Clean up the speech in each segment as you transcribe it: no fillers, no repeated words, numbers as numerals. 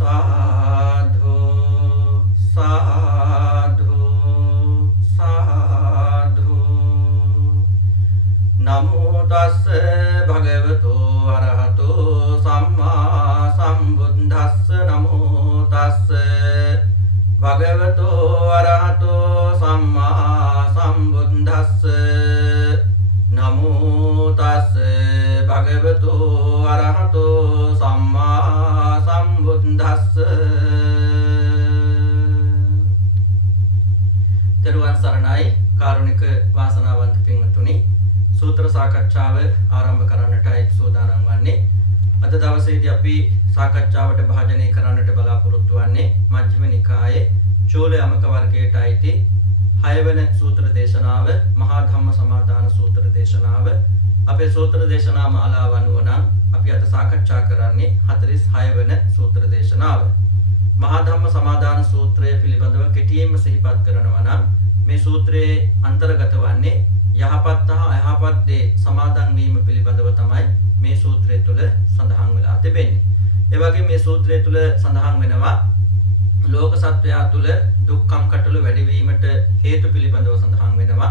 साधु साधु साधु नमो तस्से भगवतो अरहतो सम्मा सम्बुद्धस्स नमो तस्से भगवतो अरहतो सम्मा सम्बुद्धस्स नमो तस्से भगवतो अरहतो सम्मा सम्बुद्धस्स तेरुවන් සරණයි කාරුණික වාසනාවන්ත පින්වතුනි සූත්‍ර සාකච්ඡාව ආරම්භ කරන්නටයි සූදානම් වන්නේ අද දවසේදී අපි සාකච්ඡාවට භාජනය කරන්නට බලාපොරොත්තු වන්නේ මජ්ක්‍ධිම නිකායේ චූල යමක වර්ගයට අයිති 6 වෙනි සූත්‍ර දේශනාව මහා ධම්ම සමාදාන සූත්‍ර දේශනාව අපේ සූත්‍ර දේශනා මාලාව අනුව නම් අපි අද සාකච්ඡා කරන්නේ 46 වෙනි සූත්‍ර දේශනාව මහා ධම්ම සමාදාන සූත්‍රය පිළිබඳව කෙටියෙන්ම සිහිපත් කරනවා නම් මේ සූත්‍රයේ අන්තර්ගත වන්නේ යහපත් හා අයහපත් දේ සමාදන් වීම පිළිබඳව තමයි මේ සූත්‍රය තුළ සඳහන් වෙලා තිබෙන්නේ. ඒ වගේම මේ සූත්‍රය තුළ සඳහන් වෙනවා ලෝක සත්වයා තුළ දුක්ඛම් කටළු වැඩි වීමට හේතු පිළිබඳව සඳහන් වෙනවා.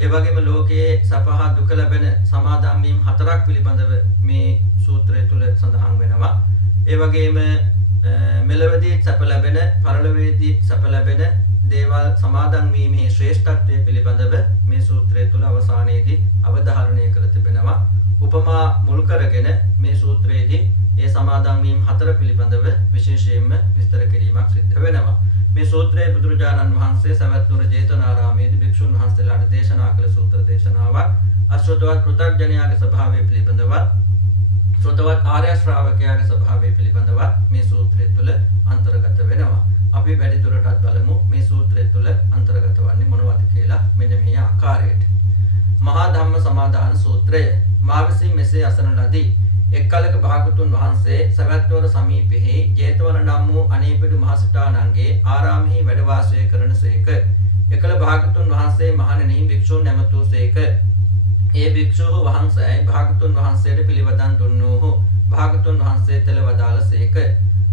ඒ වගේම ලෝකයේ සැප හා දුක ලැබෙන සමාදන් වීම හතරක් පිළිබඳව මේ සූත්‍රය තුළ සඳහන් වෙනවා. ඒ වගේම මෙලොවදී සැප ලැබෙන පරලොවදී සැප ලැබෙන දේවල් සමාදන් වීමේ ශ්‍රේෂ්ඨත්වය පිළිබඳව මේ සූත්‍රය තුළ අවසානයේදී අවධාරණය කර තිබෙනවා. උපමා මුල් කරගෙන මේ සූත්‍රයේදී ඒ සමාදන් වීම හතර පිළිබඳව විශේෂයෙන්ම විස්තර කිරීමක් සිද්ධ වෙනවා. මේ සූත්‍රයේ බුදුරජාණන් වහන්සේ සවැත් නුවර ජේතවනාරාමයේදී භික්ෂුන් වහන්සේලාට දේශනා කළ සූත්‍ර දේශනාවක්. අශ්‍රතවත් පෘථග්ජනයාගේ ස්වභාවය පිළිබඳව ශ්‍රතවත් ආර්ය ශ්‍රාවකයාගේ ස්වභාවය පිළිබඳව මේ සූත්‍රය තුළ අන්තර්ගත වෙනවා. අපි වැඩි දුරටත් බලමු මේ සූත්‍රය තුළ අන්තර්ගත වන්නේ මොනවද කියලා මෙන්න මේ ආකාරයට. මහා ධම්ම සමාදාන සූත්‍රය මා විසින් මෙසේ අසන ලදී. එක් කලක භාගතුන් වහන්සේ සවැත් නුවර සමීපෙහි ජේතවන නම් වූ අනේපිඩු මහසිටාණන්ගේ ආරාමෙහි වැඩ වාසය කරනසේක. එකල භාගතුන් වහන්සේ මහණෙනි භික්ෂූන් නැමතුසේක. ඒ භික්ෂුව වහන්සේයි භාගතුන් වහන්සේට පිළිවදන් දුන්නෝහු. භාගතුන් වහන්සේ තෙලවදාලසේක.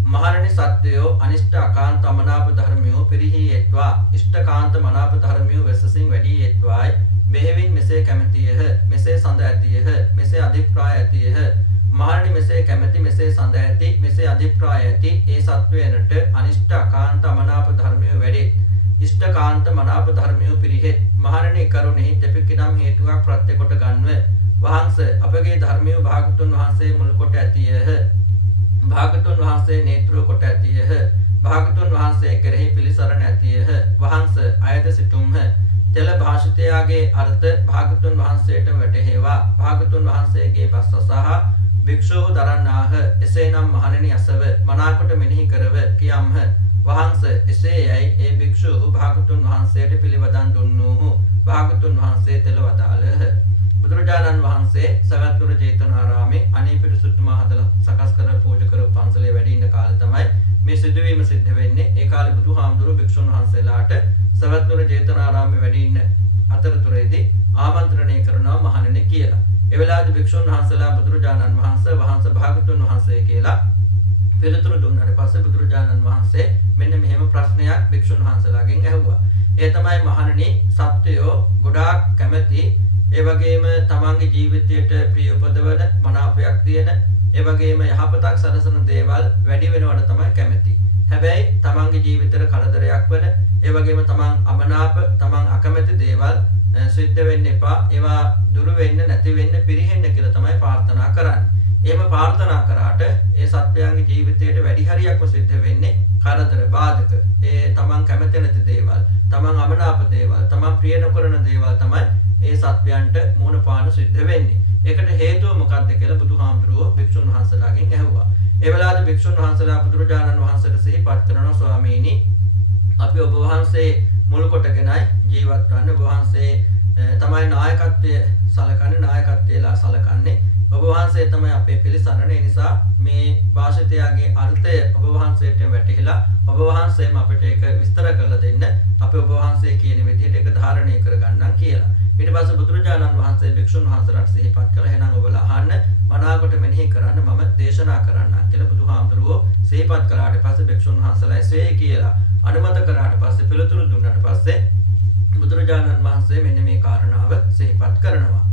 මහණෙනි සත්වයෝ අනිෂ්ඨ අකාන්ත අමනාප ධර්මියෝ පිරිහි යෙත්වා ඉෂ්ඨකාන්ත මනාප ධර්මියෝ වෙසසින් වැඩි යෙත්වායි බෙහෙවින් මෙසේ කැමැතියහ මෙසේ සඳ ඇතියහ මෙසේ අධිප්‍රාය ඇතියහ. මහණෙනි මෙසේ කැමැති මෙසේ සඳ ඇති මෙසේ අධිප්‍රාය ඇති ඒ සත්වයනට අනිෂ්ඨ අකාන්ත අමනාප ධර්මියෝ වැඩෙත් ඉෂ්ඨකාන්ත මනාප ධර්මියෝ පිරිහෙත්. මහණෙනි කරුණෙහි තෙපිකිනම් හේතුවක් ප්‍රත්‍ය කොට ගන්ව. වහන්සේ අපගේ ධර්මියෝ භාගතුන් වහන්සේ මුල් කොට ඇතියහ. භාගතුන් වහන්සේ නේත්‍ර කොට ඇතියහ. භාගතුන් වහන්සේ කෙරෙහි පිළිසරණ ඇතියහ. වහන්සේ අයද සිටුම්හ. තෙල භාෂිතයාගේ අර්ථ භාගතුන් වහන්සේට වැටහෙවා. භාගතුන් වහන්සේගේ බස්සසහ භික්ෂුව දරන්නාහ. එසේනම් මහණෙනි අසව මනාකොට මෙනෙහි කරව කියම්හ. වහන්සේ එසේ යයි ඒ භික්ෂුව භාගතුන් වහන්සේට පිළිවදන් දුන්නෝහු. භාගතුන් වහන්සේ තෙල වදාළහ. බුදුරජාණන් වහන්සේ සවැත් නුවර ජේතවනාරාමේ අනේපිඩු සිටුමා හදලා සකස් කර පූජා කර පන්සලේ වැඩ ඉන්න කාලේ තමයි මේ සිදුවීම සිද්ධ වෙන්නේ. ඒ කාලේ බුදුහාමුදුරුවෝ භික්ෂුන් වහන්සේලාට සවැත් නුවර ජේතවනාරාමේ වැඩ ඉන්න අතරතුරේදී ආමන්ත්‍රණය කරනවා මහණෙනි කියලා. ඒ වෙලාවේදී භික්ෂුන් වහන්සේලා බුදුරජාණන් වහන්සේ භාගතුන් වහන්සේ කියලා පිළිතුරු දුන්නාට පස්සේ බුදුරජාණන් වහන්සේ මෙන්න මෙහෙම ප්‍රශ්නයක් භික්ෂුන් වහන්සේලාගෙන් ඇහුවා. ඒ තමයි මහණෙනි සත්වයෝ ගොඩාක් කැමැති ඒ වගේම තමන්ගේ ජීවිතයට ප්‍රිය උපදවන මනාපයක් තියෙන ඒ වගේම යහපතක් සලසන දේවල් වැඩි වෙනවට තමයි කැමැති. හැබැයි තමන්ගේ ජීවිතේට කරදරයක් වෙන ඒ වගේම තමන් අමනාප තමන් අකමැති දේවල් සිද්ධ වෙන්න එපා. ඒවා දුරු වෙන්න නැති වෙන්න පිරිහෙන්න කියලා තමයි ප්‍රාර්ථනා කරන්නේ. එහෙම ප්‍රාර්ථනා කරාට ඒ සත්වයන්ගේ ජීවිතයට වැඩි හරියක්ම සිද්ධ වෙන්නේ කරදර බාධක. ඒ තමන් කැමති නැති දේවල්, තමන් අමනාප දේවල්, තමන් ප්‍රිය නොකරන දේවල් තමයි ඒ සත්වයන්ට මුණ පාන සිද්ධ වෙන්නේ. ඒකට හේතුව මොකක්ද කියලා බුදුහාමුදුරුවෝ භික්ෂුන් වහන්සේලාගෙන් ඇහුවා. ඒ වෙලාවේ භික්ෂුන් වහන්සේලා බුදුරජාණන් වහන්සේට සිහිපත් කරනවා ස්වාමීනි අපි ඔබ වහන්සේ මුල් කොටගෙනයි ජීවත් වන්නේ. ඔබ වහන්සේ තමයි නායකත්වයේ සලකන්නේ නායකත්වයේලා සලකන්නේ. ඔබ වහන්සේ තමයි අපේ පිළිසරණ. ඒ නිසා මේ භාෂිතයාගේ අර්ථය ඔබ වහන්සේට වැටහිලා ඔබ වහන්සේම අපිට ඒක විස්තර කරලා දෙන්න. අපි ඔබ වහන්සේ කියන විදිහට ඒක ධාරණය කරගන්නම් කියලා. ඊට පස්සේ බුදුරජාණන් වහන්සේ භික්ෂුන් වහන්සේලාට සිහිපත් කළා එහෙනම් ඔබලා අහන්න මනාවකට මෙනෙහි කරන්න මම දේශනා කරන්නම් කියලා බුදුහාමුදුරුවෝ සිහිපත් කළාට පස්සේ භික්ෂුන් වහන්සේලා එසේ කියලා අනුමත කරාට පස්සේ පිළිතුරු දුන්නාට පස්සේ බුදුරජාණන් වහන්සේ මෙන්න මේ කාරණාව සිහිපත් කරනවා.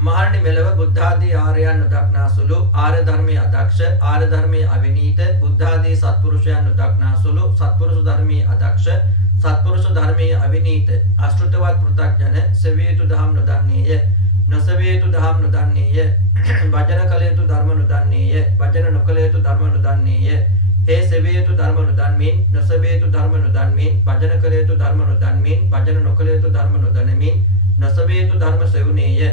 මහණනි මෙලව බුද්ධ ආදී ආර්යයන් නොදක්නාසුළු ආර්ය ධර්මයේ අදක්ෂ ආර්ය ධර්මයේ අවිනීත බුද්ධ ආදී සත්පුරුෂයන් නොදක්නාසුළු සත්පුරුෂ ධර්මයේ අදක්ෂ සත්පුරුෂ ධර්මයේ අවිනීත අශෘතවත් පෘථග්ජන සෙවිය යුතු දහම් නොදන්නේය නොසෙවිය යුතු දහම් නොදන්නේය වචන කළ යුතු ධර්ම නොදන්නේය වචන නොකළ යුතු ධර්ම නොදන්නේය හේ සෙවිය යුතු ධර්ම නොදන්මින් නොසෙවිය යුතු ධර්ම නොදන්මින් වචන කළ යුතු ධර්ම නොදන්මින් වචන නොකළ යුතු ධර්ම නොදනමින් නොසෙවිය යුතු ධර්ම සෙවුනේය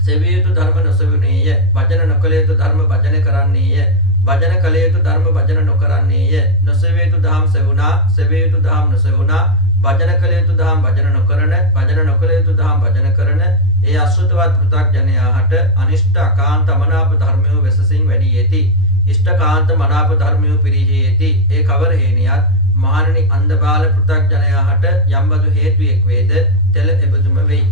සෙවිය යුතු ධර්ම නොසෙවුනේය වචන නොකළ යුතු ධර්ම වචන කරන්නේය වචන කළ යුතු ධර්ම වචන නොකරන්නේය නොසෙවිය යුතු දහම් සෙවුනා සෙවිය යුතු දහම් නොසෙවුනා වචන කළ යුතු දහම් වචන නොකරන වචන නොකළ යුතු දහම් වචන කරන ඒ අශෘතවත් පෘථග්ජනයාට අනිෂ්ඨ අකාන්ත මනාප ධර්මය වෙසසින් වැඩි යති ඉෂ්ඨකාන්ත මනාප ධර්මය පිරිහි යති ඒ කවර හේනියත් මහණනි අන්ධබාල පෘථග්ජනයාට යම්බදු හේතුයක් වේද තෙල එබඳුම වෙයි.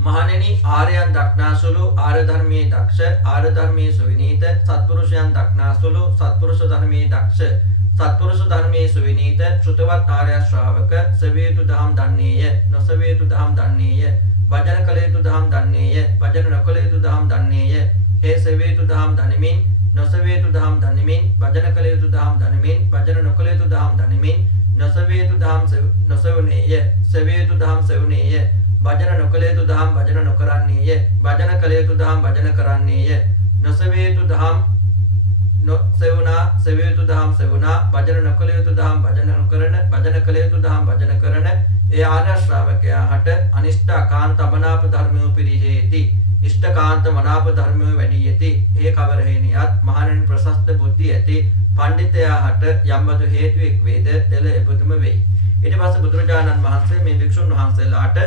මහණෙනි ආර්යයන් දක්නාසුළු ආර්ය ධර්මයේ දක්ෂ ආර්ය ධර්මයේ සුවිනීත සත්පුරුෂයන් දක්නාසුළු සත්පුරුෂ ධර්මයේ දක්ෂ සත්පුරුෂ ධර්මයේ සුවිනීත ශ්‍රුතවත් ආර්ය ශ්‍රාවක සෙවිය යුතු දහම් දන්නේය නොසෙවිය යුතු දහම් දන්නේය වචන කළ යුතු දහම් දන්නේය වචන නොකළ යුතු දහම් දන්නේය හේ සෙවිය යුතු දහම් දනිමින් නොසෙවිය යුතු දහම් දනිමින් වචන කළ යුතු දහම් දනිමින් වචන නොකළ යුතු දහම් දනිමින් නොසෙවිය යුතු දහම් නොසෙවුනේය සෙවිය යුතු දහම් සෙවුනේය වචන නොකළ යුතු දහම් වචන නොකරන්නේය වචන කළ යුතු දහම් වචන කරන්නේය නොසෙවිය යුතු දහම් නොසෙවුනා සෙවිය යුතු දහම් සෙවුනා වචන නොකළ යුතු දහම් වචන නොකරන වචන කළ යුතු දහම් වචන කරන ඒ ආර්ය ශ්‍රාවකයාට අනිෂ්ඨ අකාන්ත අමනාප ධර්මය පිරිහේති ඉෂ්ඨකාන්ත මනාප ධර්මය වැඩි යති ඒ කවර හේනියත් මහණෙනි ප්‍රශස්ත බුද්ධිය ඇති පඬිතයාට යම්බදු හේතුවක් වේද තෙල එබඳුම වෙයි. ඊට පස්සේ බුදුරජාණන් වහන්සේ මේ භික්ෂුන් වහන්සේලාට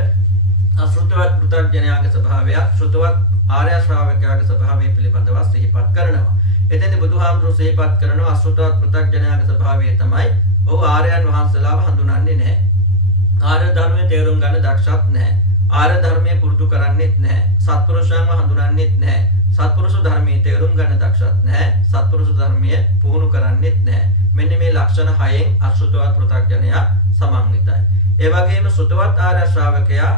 අශෘතවත් පෘථග්ජනයාගේ ස්වභාවය ශ්‍රුතවත් ආර්ය ශ්‍රාවකයාගේ ස්වභාවය පිළිබඳව සිහිපත් කරනවා. එතෙන්දී බුදුහාමුදුරුවෝ සිහිපත් කරනවා අශෘතවත් පෘථග්ජනයාගේ ස්වභාවය තමයි ඔහු ආර්යයන් වහන්සේලාව හඳුනන්නේ නැහැ. ආර්ය ධර්මයේ තේරුම් ගන්න දක්ෂත් නැහැ. ආර්ය ධර්මයේ පුරුදු කරන්නේත් නැහැ. සත්පුරුෂයන්ව හඳුනන්නේත් නැහැ. සත්පුරුෂ ධර්මයේ තේරුම් ගන්න දක්ෂත් නැහැ. සත්පුරුෂ ධර්මයේ පුහුණු කරන්නේත් නැහැ. මෙන්න මේ ලක්ෂණ 6න් අශෘතවත් පෘථග්ජනයා සමන්විතයි. ඒ වගේම ශ්‍රුතවත් ආර්ය ශ්‍රාවකයා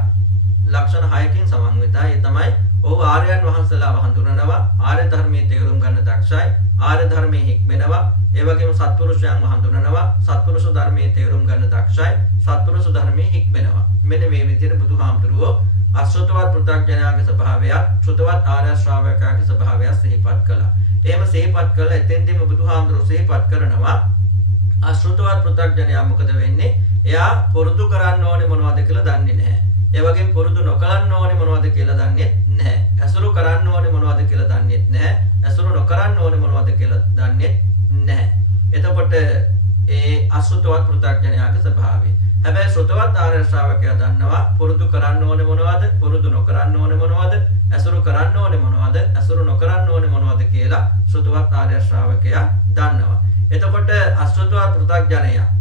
ලක්ෂණ 6කින් සමන්විතයි. ඒ තමයි ඔහු ආර්යයන් වහන්සේලාව හඳුනනවා, ආර්ය ධර්මයේ තේරුම් ගන්න දක්ෂයි, ආර්ය ධර්මයේ හික්මෙනවා, ඒ වගේම සත්පුරුෂයන්ව හඳුනනවා, සත්පුරුෂ ධර්මයේ තේරුම් ගන්න දක්ෂයි, සත්පුරුෂ ධර්මයේ හික්මෙනවා. මෙන්න මේ විදිහට බුදුහාමුදුරුවෝ අශෘතවත් පෘථග්ජනයාගේ ස්වභාවය, ශ්‍රුතවත් ආර්ය ශ්‍රාවකයාගේ ස්වභාවය සිහිපත් කළා. එහෙම සිහිපත් කළා එතෙන්දීම බුදුහාමුදුරුවෝ සිහිපත් කරනවා අශෘතවත් පෘථග්ජනයා මොකද වෙන්නේ? එයා පුරුදු කරන්න ඕනේ මොනවද කියලා දන්නේ නැහැ. ඒ වගේම පුරුදු නොකරන්න ඕනේ මොනවද කියලා දන්නේ නැහැ. ඇසුරු කරන්න ඕනේ මොනවද කියලා දන්නේ නැහැ. ඇසුරු නොකරන්න ඕනේ මොනවද කියලා දන්නේ නැහැ. එතකොට ඒ අශෘතවත් පෘථග්ජනයාගේ ස්වභාවය. හැබැයි ශ්‍රුතවත් ආර්ය ශ්‍රාවකයා දන්නවා පුරුදු කරන්න ඕනේ මොනවද, පුරුදු නොකරන්න ඕනේ මොනවද, ඇසුරු කරන්න ඕනේ මොනවද, ඇසුරු නොකරන්න ඕනේ මොනවද කියලා ශ්‍රුතවත් ආර්ය ශ්‍රාවකයා දන්නවා. එතකොට අශෘතවත් පෘථග්ජනයා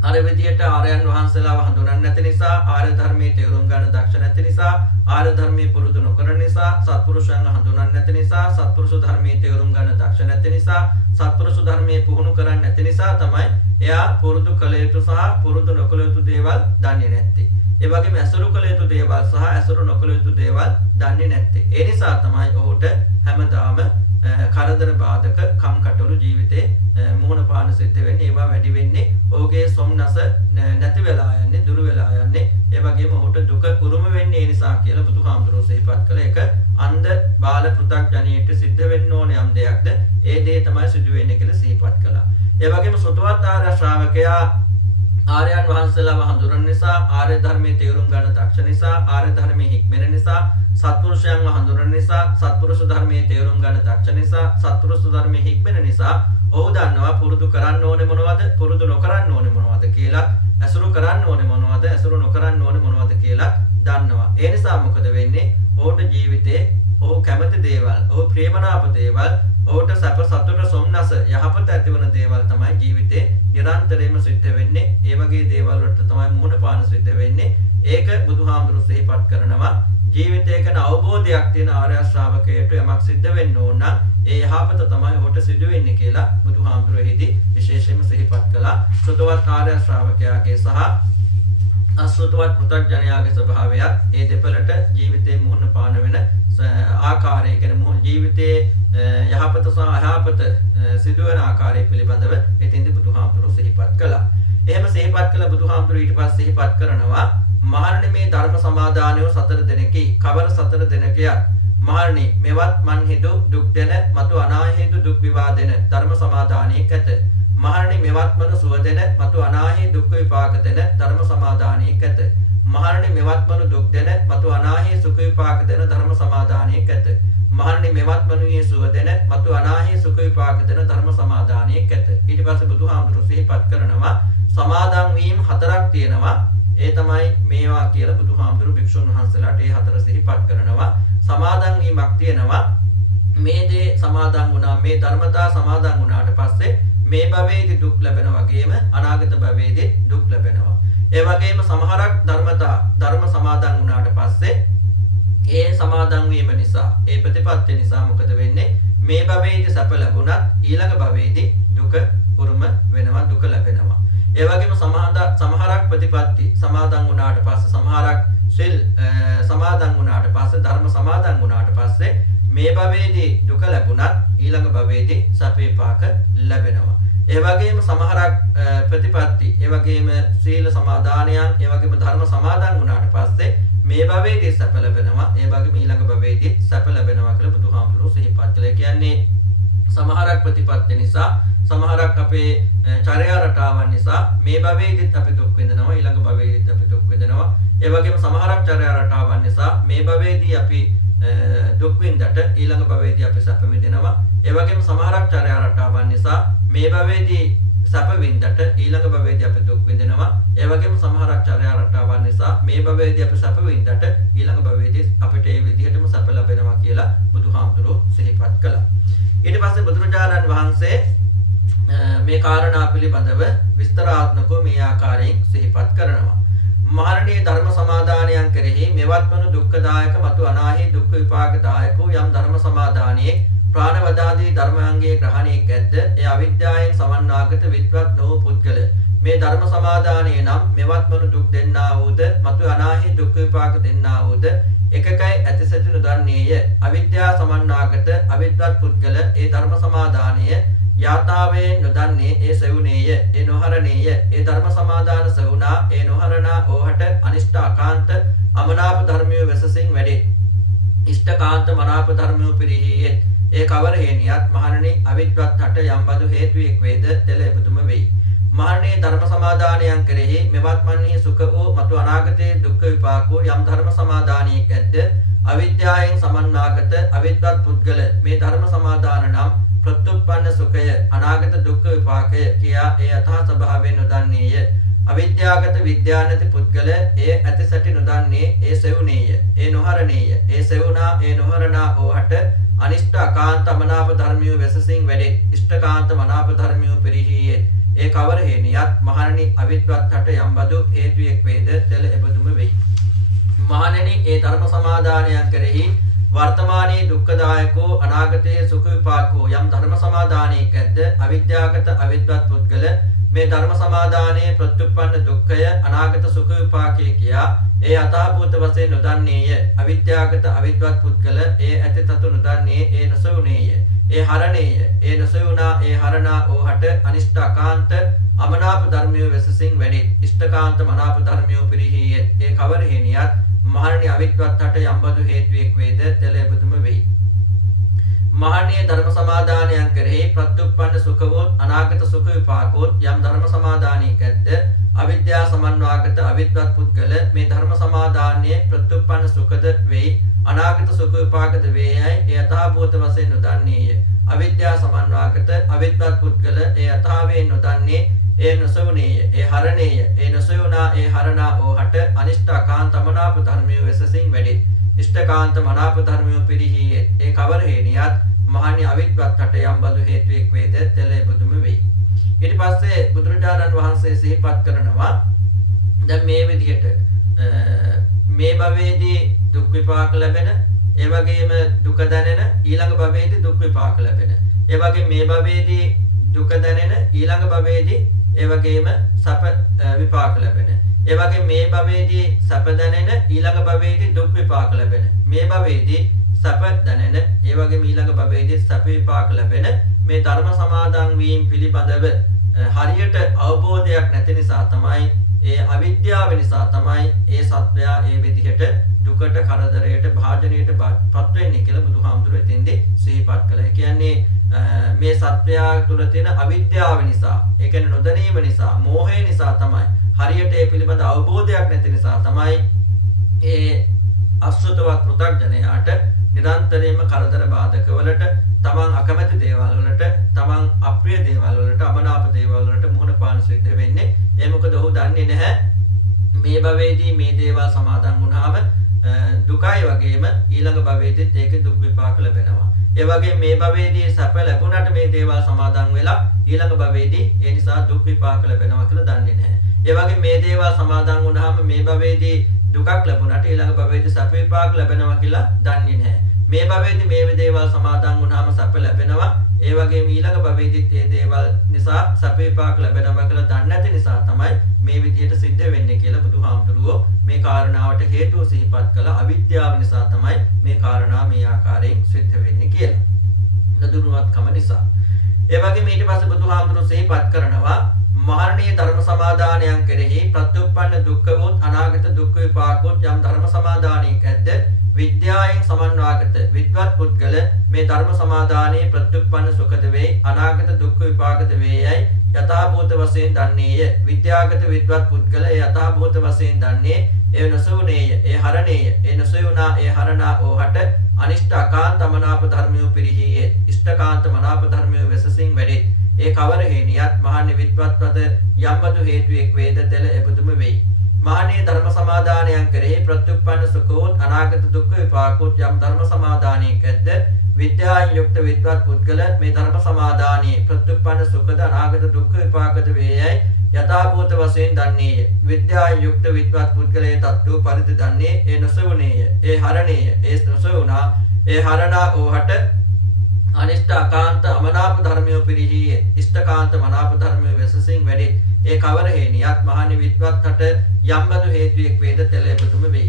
අර විදියට ආර්යයන් වහන්සේලාව හඳුනන්නේ නැති නිසා, ආර්ය ධර්මයේ තේරුම් ගන්න දක්ෂ නැති නිසා, ආර්ය ධර්මයේ පුරුදු නොකරන නිසා, සත්පුරුෂයන්ව හඳුනන්නේ නැති නිසා, සත්පුරුෂ ධර්මයේ තේරුම් ගන්න දක්ෂ නැති නිසා, සත්පුරුෂ ධර්මයේ පුහුණු කරන්නේ නැති නිසා තමයි එයා පුරුදු කළ යුතු සහ පුරුදු නොකළ යුතු දේවල් දන්නේ නැත්තේ. ඒ වගේම ඇසුරු කළ යුතු දේවල් සහ ඇසුරු නොකළ යුතු දේවල් දන්නේ නැත්තේ. ඒ නිසා තමයි ඔහුට හැමදාම කරදර බාධක කම්කටොළු ජීවිතේ මුහුණ පාන සිද්ධ වෙන්නේ. ඒවා වැඩි වෙන්නේ ඔහුගේ සොම්නස නැති වෙලා යන්නේ, දුරු වෙලා යන්නේ. ඒ වගේම ඔහුට දුක උරුම වෙන්නේ ඒ නිසා කියලා බුදුහාමුදුරුවෝ සිහිපත් කළ එක අන්ධ බාල පෘථග්ජනයෙට සිද්ධ වෙන්න ඕන යම් දෙයක්ද ඒ දේ තමයි සිදු වෙන්නේ කියලා සිහිපත් කළා. ඒ වගේම ශ්‍රුතවත් ආර්ය ශ්‍රාවකයා ආර්යයන් වහන්සේලාව හඳුනන නිසා, ආර්ය ධර්මයේ තේරුම් ගන්න දක්ෂ නිසා, ආර්ය ධර්මයේ හික්මෙන නිසා, සත්පුරුෂයන්ව හඳුනන නිසා, සත්පුරුෂ ධර්මයේ තේරුම් ගන්න දක්ෂ නිසා, සත්පුරුෂ ධර්මයේ හික්මෙන නිසා ඔහු දන්නවා පුරුදු කරන්න ඕනේ මොනවද, පුරුදු නොකරන්න ඕනේ මොනවද කියලා, ඇසුරු කරන්න ඕනේ මොනවද, ඇසුරු නොකරන්න ඕනේ මොනවද කියලා දන්නවා. ඒ නිසා මොකද වෙන්නේ? ඔහුට ජීවිතේ ඔහු කැමති දේවල්, ඔහු ප්‍රේමනාප දේවල්, ඔහුට සැප සතුට සොම්නස යහපත ඇතිවන දේවල් තමයි ජීවිතේ නිරන්තරයෙන්ම සිද්ධ වෙන්නේ. ඒ වගේ දේවල් වලට තමයි මුහුණ පාන සිද්ධ වෙන්නේ. ඒක බුදුහාමුදුරු සිහිපත් කරනවා. ජීවිතේ ගැන අවබෝධයක් තියෙන ආර්ය ශ්‍රාවකයට යමක් සිද්ධ වෙන්න ඕන නම් ඒ යහපත තමයි ඔහුට සිදු වෙන්නේ කියලා බුදුහාමුදුරු එහිදී විශේෂයෙන්ම සිහිපත් කළා. සුතවත් ආර්ය ශ්‍රාවකයාගේ සහ අසුතවත් පෘථග්ජනයාගේ ස්වභාවයත් ඒ දෙපළට ජීවිතේ මුහුණ පාන වෙන ආකාරය කියන්නේ මුහුණ ජීවිතේ යහපත සහ අයහපත සිදුවන ආකාරය පිළිබඳව එතෙන්දී බුදුහාමුදුරු සිහිපත් කළා. එහෙම සිහිපත් කළ බුදුහාමුදුරු ඊට පස්සේ සිහිපත් කරනවා මහණනි මේ ධර්ම සමාදානය සතර දෙනකි කවර සතර දෙනකයක් මහණනි මෙවත් මන් හේතු දුක් දෙන මතු අනාහේතු දුක් විවාදෙන ධර්ම සමාදානයක් ඇත. මහණනි මෙවත් මන සුව දෙන මතු අනාහේ දුක් විපාක දෙන ධර්ම සමාදානයක් ඇත. මහණනි මෙවත් මන දුක් දෙන මතු අනාහේ සුඛ විපාක දෙන ධර්ම සමාදානයක් ඇත. මහණනි මෙවත් මනුයේ සුව දෙන මතු අනාහේ සුඛ විපාක දෙන ධර්ම සමාදානයක් ඇත. ඊට පස්සේ බුදුහාමුදුරු සිහිපත් කරනවා සමාදන් වීම හතරක් තියෙනවා. ඒ තමයි මේවා කියලා බුදුහාමුදුරු භික්ෂුන් වහන්සේලාට ඒ හතර සිහිපත් කරනවා. සමාදන් වීමක් තියෙනවා. මේ දේ සමාදන් වුණා මේ ධර්මතා සමාදන් වුණාට පස්සේ මේ භවයේදී දුක් ලැබෙන වගේම අනාගත භවයේදී දුක් ලැබෙනවා. ඒ වගේම සමහරක් ධර්මතා ධර්ම සමාදන් වුණාට පස්සේ ඒ සමාදන් වීම නිසා ඒ ප්‍රතිපත්තිය නිසා මොකද වෙන්නේ? මේ භවයේදී සැප ලැබුණත් ඊළඟ භවයේදී දුක උරුම වෙනවා දුක ලැබෙනවා. ඒ වගේම සමහරක් ප්‍රතිපත්ති සමාදන් වුණාට පස්සේ සමහරක් සිල් සමාදන් වුණාට පස්සේ ධර්ම සමාදන් වුණාට පස්සේ මේ භවයේදී දුක ලැබුණත් ඊළඟ භවයේදී සැප විපාක ලැබෙනවා. ඒ වගේම සමහරක් ප්‍රතිපත්ති ඒ වගේම සීල සමාදානයන් ඒ වගේම ධර්ම සමාදන් වුණාට පස්සේ මේ භවයේදී සැප ලැබෙනවා. ඒ වගේම ඊළඟ භවයේදී සැප ලැබෙනවා කියලා බුදුහාමුදුරුවෝ සිහිපත් කළා. කියන්නේ සමහරක් ප්‍රතිපත්ති නිසා සමහරක් අපේ චර්යා රටාවන් නිසා මේ භවයේදීත් අපි දුක් විඳිනවා ඊළඟ භවයේදීත් අපි දුක් විඳිනවා. ඒ වගේම සමහරක් චර්යා රටාවන් නිසා මේ භවයේදී අපි දුක් විඳට ඊළඟ භවයේදී අපි සැප විඳිනවා. ඒ වගේම සමහරක් චර්යා රටාවන් නිසා මේ භවයේදී සැප විඳට ඊළඟ භවයේදී අපි දුක් විඳිනවා. ඒ වගේම සමහරක් චර්යා රටාවන් නිසා මේ භවයේදී අපි සැප විඳට ඊළඟ භවයේදී අපිට ඒ විදිහටම සැප ලැබෙනවා කියලා බුදුහාමුදුරුවෝ සිහිපත් කළා. ඊට පස්සේ බුදුරජාණන් වහන්සේ මේ කාරණා පිළිබඳව විස්තරාත්මකව මේ ආකාරයෙන් සිහිපත් කරනවා. මහණෙනි ධර්ම සමාදානයන් කෙරෙහි මෙවත් වන දුක්ඛදායක මතු අනාහි දුක්ඛ විපාකදායක යම් ධර්ම සමාදානයේ ප්‍රාණවදාදී ධර්මයන්ගේ ග්‍රහණයක් ඇද්ද ඒ අවිද්‍යාවෙන් සමන්නාගත විද්වත් නො පුද්ගල මේ ධර්ම සමාදානයේ නම් මෙවත් වන දුක් දෙන්නා වූද මතු අනාහි දුක්ඛ විපාක දෙන්නා වූද එකකයි ඇතිසතු නොදන්නේය. අවිද්‍යාව සමන්නාගත අවිද්වත් පුද්ගල ඒ ධර්ම සමාදානය යථාවේ නොදන්නේ ඒ සෙවුනේය ඒ නොහරණේය. ඒ ධර්ම සමාදාන සෙවුනා ඒ නොහරණා ඕහට අනිෂ්ඨ අකාන්ත අමනාප ධර්මිය වෙසසින් වැඩේ. ඉෂ්ඨකාන්ත මනාප ධර්මිය පිරිහියේ ඒ කවර හේනියත් මහණෙනි අවිද්වත් හට යම් බඳු හේතුවක් වේද තෙල එබඳුම වෙයි. මහණෙනි ධර්ම සමාදානයන් කෙරෙහි මෙවත් මන්හි සුඛ වූ මතු අනාගතයේ දුක්ඛ විපාකෝ යම් ධර්ම සමාදානයක් ඇද්ද අවිද්‍යාවෙන් සමන්නාගත අවිද්වත් පුද්ගල මේ ධර්ම සමාදාන නම් ප්‍රත්‍යුප්පන්න සුඛය අනාගත දුක්ඛ විපාකය කියා ඒ යථා ස්වභාවයෙන් නොදන්නේය. අවිද්‍යාගත විද්‍යානති පුද්ගල ඒ ඇතිසැටි නොදන්නේ ඒ සෙවුනේය ඒ නොහරණේය. ඒ සෙවුනා ඒ නොහරණා ඕහට අනිෂ්ඨ අකාන්ත අමනාප ධර්මිය වෙසසින් වැඩේ. ඉෂ්ඨකාන්ත මනාප ධර්මිය පිරිහියේ ඒ කවර හේනියත් මහණෙනි අවිද්වත් හට යම් බඳු හේතුයක් වේද තෙල එබඳුම වෙයි. මහණෙනි ඒ ධර්ම සමාදානයන් කෙරෙහි වර්තමානයේ දුක්ඛදායකෝ අනාගතයේ සුඛ විපාකෝ යම් ධර්ම සමාදානයක් ඇද්ද අවිද්‍යාගත අවිද්වත් පුද්ගල මේ ධර්ම සමාදානයේ ප්‍රත්‍යුප්පන්න දුක්ඛය අනාගත සුඛ විපාකේ කියා ඒ අතහභූත වශයෙන් නොදන්නේය. අවිද්‍යාගත අවිද්වත් පුද්ගල ඒ ඇති තතු නොදන්නේ ඒ නොසුනේය ඒ හරණේය ඒ නොසුනා ඒ හරණා ඕහට අනිෂ්ඨ අකාන්ත අමනාප ධර්මිය වෙසසින් වැඩේ. ඉෂ්ඨකාන්ත මනාප ධර්මිය පිරිහියේ ඒ කවර හේනියත් මහණෙනි අවිද්වත් හට යම් බඳු හේතුවක් වේද තෙල එබඳුම වෙයි. මහණෙනි ධර්ම සමාදානයන් කෙරෙහි ප්‍රත්‍යුප්පන්න සුඛවෝත් අනාගත සුඛ විපාකෝත් යම් ධර්ම සමාදානයක් ඇද්ද අවිද්‍යා සමන්වාගත අවිද්වත් පුද්ගල මේ ධර්ම සමාදානයේ ප්‍රත්‍යුප්පන්න සුඛද වෙයි අනාගත සුඛ විපාකද වේයයි ඒ යථාභූත වශයෙන් නොදන්නේය. අවිද්‍යා සමන්වාගත අවිද්වත් පුද්ගල ඒ යථාවෙන් නොදන්නේ ඒ නොසුනේය ඒ හරණේය ඒ නොසුනා ඒ හරණා ඕහට අනිෂ්ඨ අකාන්ත අමනාප ධර්මිය වෙසසින් වැඩේ. ඉෂ්ඨකාන්ත මනාප ධර්මිය පිරිහියේ ඒ කවර හේනියත් මහණෙනි අවිද්වත් හට යම් බඳු හේතුවක් වේද තෙල එබඳුම වෙයි. ඊට පස්සේ බුදුරජාණන් වහන්සේ සිහිපත් කරනවා දැන් මේ විදිහට මේ භවයේදී දුක් විපාක ලැබෙන, ඒ වගේම දුක දැනෙන, ඊළඟ භවයේදී දුක් විපාක ලැබෙන. ඒ වගේම මේ භවයේදී දුක දැනෙන, ඊළඟ භවයේදී ඒ වගේම සැප විපාක ලැබෙන. ඒ වගේම මේ භවයේදී සැප දැනෙන, ඊළඟ භවයේදී දුක් විපාක ලැබෙන. මේ භවයේදී සැප දැනෙන, ඒ වගේම ඊළඟ භවයේදී සැප විපාක ලැබෙන මේ ධර්ම සමාදන් වීම පිළිබඳව හරියට අවබෝධයක් නැති නිසා තමයි, ඒ අවිද්‍යාව නිසා තමයි ඒ සත්වයා ඒ විදිහට දුකට, කරදරයට, භාජනයට පත් වෙන්නේ කියලා බුදුහාමුදුරුවෝ එතෙන්දී සිහිපත් කළා. ඒ කියන්නේ මේ සත්වයා තුළ තියෙන අවිද්‍යාව නිසා, ඒ කියන්නේ නොදැනීම නිසා, මෝහය නිසා තමයි, හරියට ඒ පිළිබඳ අවබෝධයක් නැති නිසා තමයි ඒ අසුතවත් පෘථග්ජනයාට නිරන්තරයෙන්ම කරදර බාධක වලට, තමන් අකමැති දේවල් වලට, තමන් අප්‍රිය දේවල් වලට, අමනාප දේවල් වලට මුහුණ පාන සිද්ධ වෙන්නේ. ඒ මොකද ඔහු දන්නේ නැහැ මේ භවයේදී මේ දේවල් සමාදන් වුණාම දුකයි වගේම ඊළඟ භවයේදීත් ඒකේ දුක් විපාක ලැබෙනවා. ඒ වගේම මේ භවයේදී සැප ලැබුණාට මේ දේවල් සමාදන් වෙලා ඊළඟ භවයේදී ඒ නිසා දුක් විපාක ලැබෙනවා කියලා දන්නේ නැහැ. ඒ වගේම මේ දේවල් සමාදන් වුණාම මේ භවයේදී දුකක් ලැබුණාට ඊළඟ භවයේදී සැප විපාක ලැබෙනවා කියලා දන්නේ නැහැ. මේ භවයේදී මේ දේවල් සමාදන් වුණාම සැප ලැබෙනවා. ඒ වගේම ඊළඟ භවයේදීත් මේ දේවල් නිසා සැප විපාක ලැබෙනවා කියලා දන්නේ නැති නිසා තමයි මේ විදිහට සිද්ධ වෙන්නේ කියලා බුදුහාමුදුරුවෝ මේ කාරණාවට හේතුව සිහිපත් කළා. අවිද්‍යාව නිසා තමයි මේ කාරණා මේ ආකාරයෙන් සිද්ධ වෙන්නේ කියලා. නදුරුවත්කම නිසා. ඒ වගේම ඊට පස්සේ බුදුහාමුදුරුවෝ සිහිපත් කරනවා මහණේ ධර්ම සමාදානයන් කෙරෙහි ප්‍රත්‍යুৎපන්න දුක්ඛවොත් අනාගත දුක්ඛ විපාකෝත් යම් ධර්ම සමාදානයක් ඇද්ද විද්‍යාවෙන් සමන්වාගත විද්වත් පුද්ගල මේ ධර්ම සමාදානයේ ප්‍රත්‍යুৎපන්න සුඛද වේ අනාගත දුක්ඛ විපාකද වේයයි යථාභූත වශයෙන් දන්නේය. විද්‍යාගත විද්වත් පුද්ගල ඒ යථාභූත වශයෙන් දන්නේ ඒ නොසුනේය, ඒ හරණේය, ඒ නොසුනා, ඒ හරණා ඕහට අනිෂ්ඨ අකාන්ත මනාප ධර්මියෝ පිරිහියේ ඉෂ්ඨකාන්ත මනාප ධර්මියෝ වෙසසින් වැඩේ. ඒ කවර හේනියත් මහණේ විද්වත්වද යම්බදු හේතුවෙක් වේදතල එබඳුම වෙයි. මහණේ ධර්ම සමාදානයන් කෙරෙහි ප්‍රත්‍යুৎපන්න සුඛෝත් අනාගත දුක්ඛ විපාකෝත් යම් ධර්ම සමාදානයක් ඇද්ද විද්‍යාවෙන් යුක්ත විද්වත් පුද්ගල මේ ධර්ම සමාදානයේ ප්‍රත්‍යুৎපන්න සුඛද අනාගත දුක්ඛ විපාකද වේයයි යථාභූත වශයෙන් දන්නේය. විද්‍යාවෙන් යුක්ත විද්වත් පුද්ගලයේ තත්ත්ව පරිදි දන්නේ ඒ නොසවුනේය, ඒ හරණේය, ඒ නොසවුනා, ඒ හරණා ඕහට අනිෂ්ඨ අකාන්ත අමනාප ධර්මයෝ පිරිහියේ ඉෂ්ඨකාන්ත මනාප ධර්මයෝ වෙසසින් වැඩේ. ඒ කවර හේනියත් මහණේ විද්වත්කට යම්බදු හේතුවෙක් වේද තෙලෙපතුම වෙයි.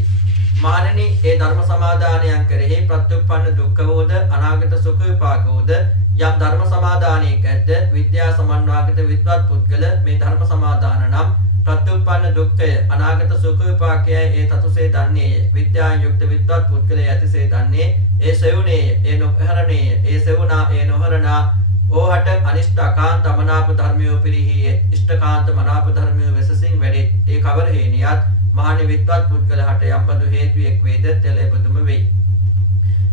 මහණෙනි ඒ ධර්ම සමාදානයන් කෙරෙහි ප්‍රත්‍යুৎපන්න දුක්ඛවෝද අනාගත සුඛ විපාකවෝද යම් ධර්ම සමාදානයක් ඇද්ද විද්‍යා සමන්වාගත විද්වත් පුද්ගල මේ ධර්ම සමාදාන නම් ප්‍රත්‍යুৎපන්න දුක්ඛය අනාගත සුඛ විපාකයයි ඒ තතුසේ දන්නේය. විද්‍යාවෙන් යුක්ත විද්වත් පුද්ගලයා ඇතිසේ දන්නේ ඒ සෙවුනේය, ඒ නොහරණේය, ඒ සෙවුනා, ඒ නොහරණා ඕහට අනිෂ්ඨ අකාන්ත මනාප ධර්මියෝ පිරිහියේ ඉෂ්ඨකාන්ත මනාප ධර්මියෝ වෙසසින් වැඩේ. ඒ කවර හේනියත් මහණේ විද්වත් පුද්ගලහට යම්බදු හේතුවෙක් වේද තෙලෙබදුම වෙයි.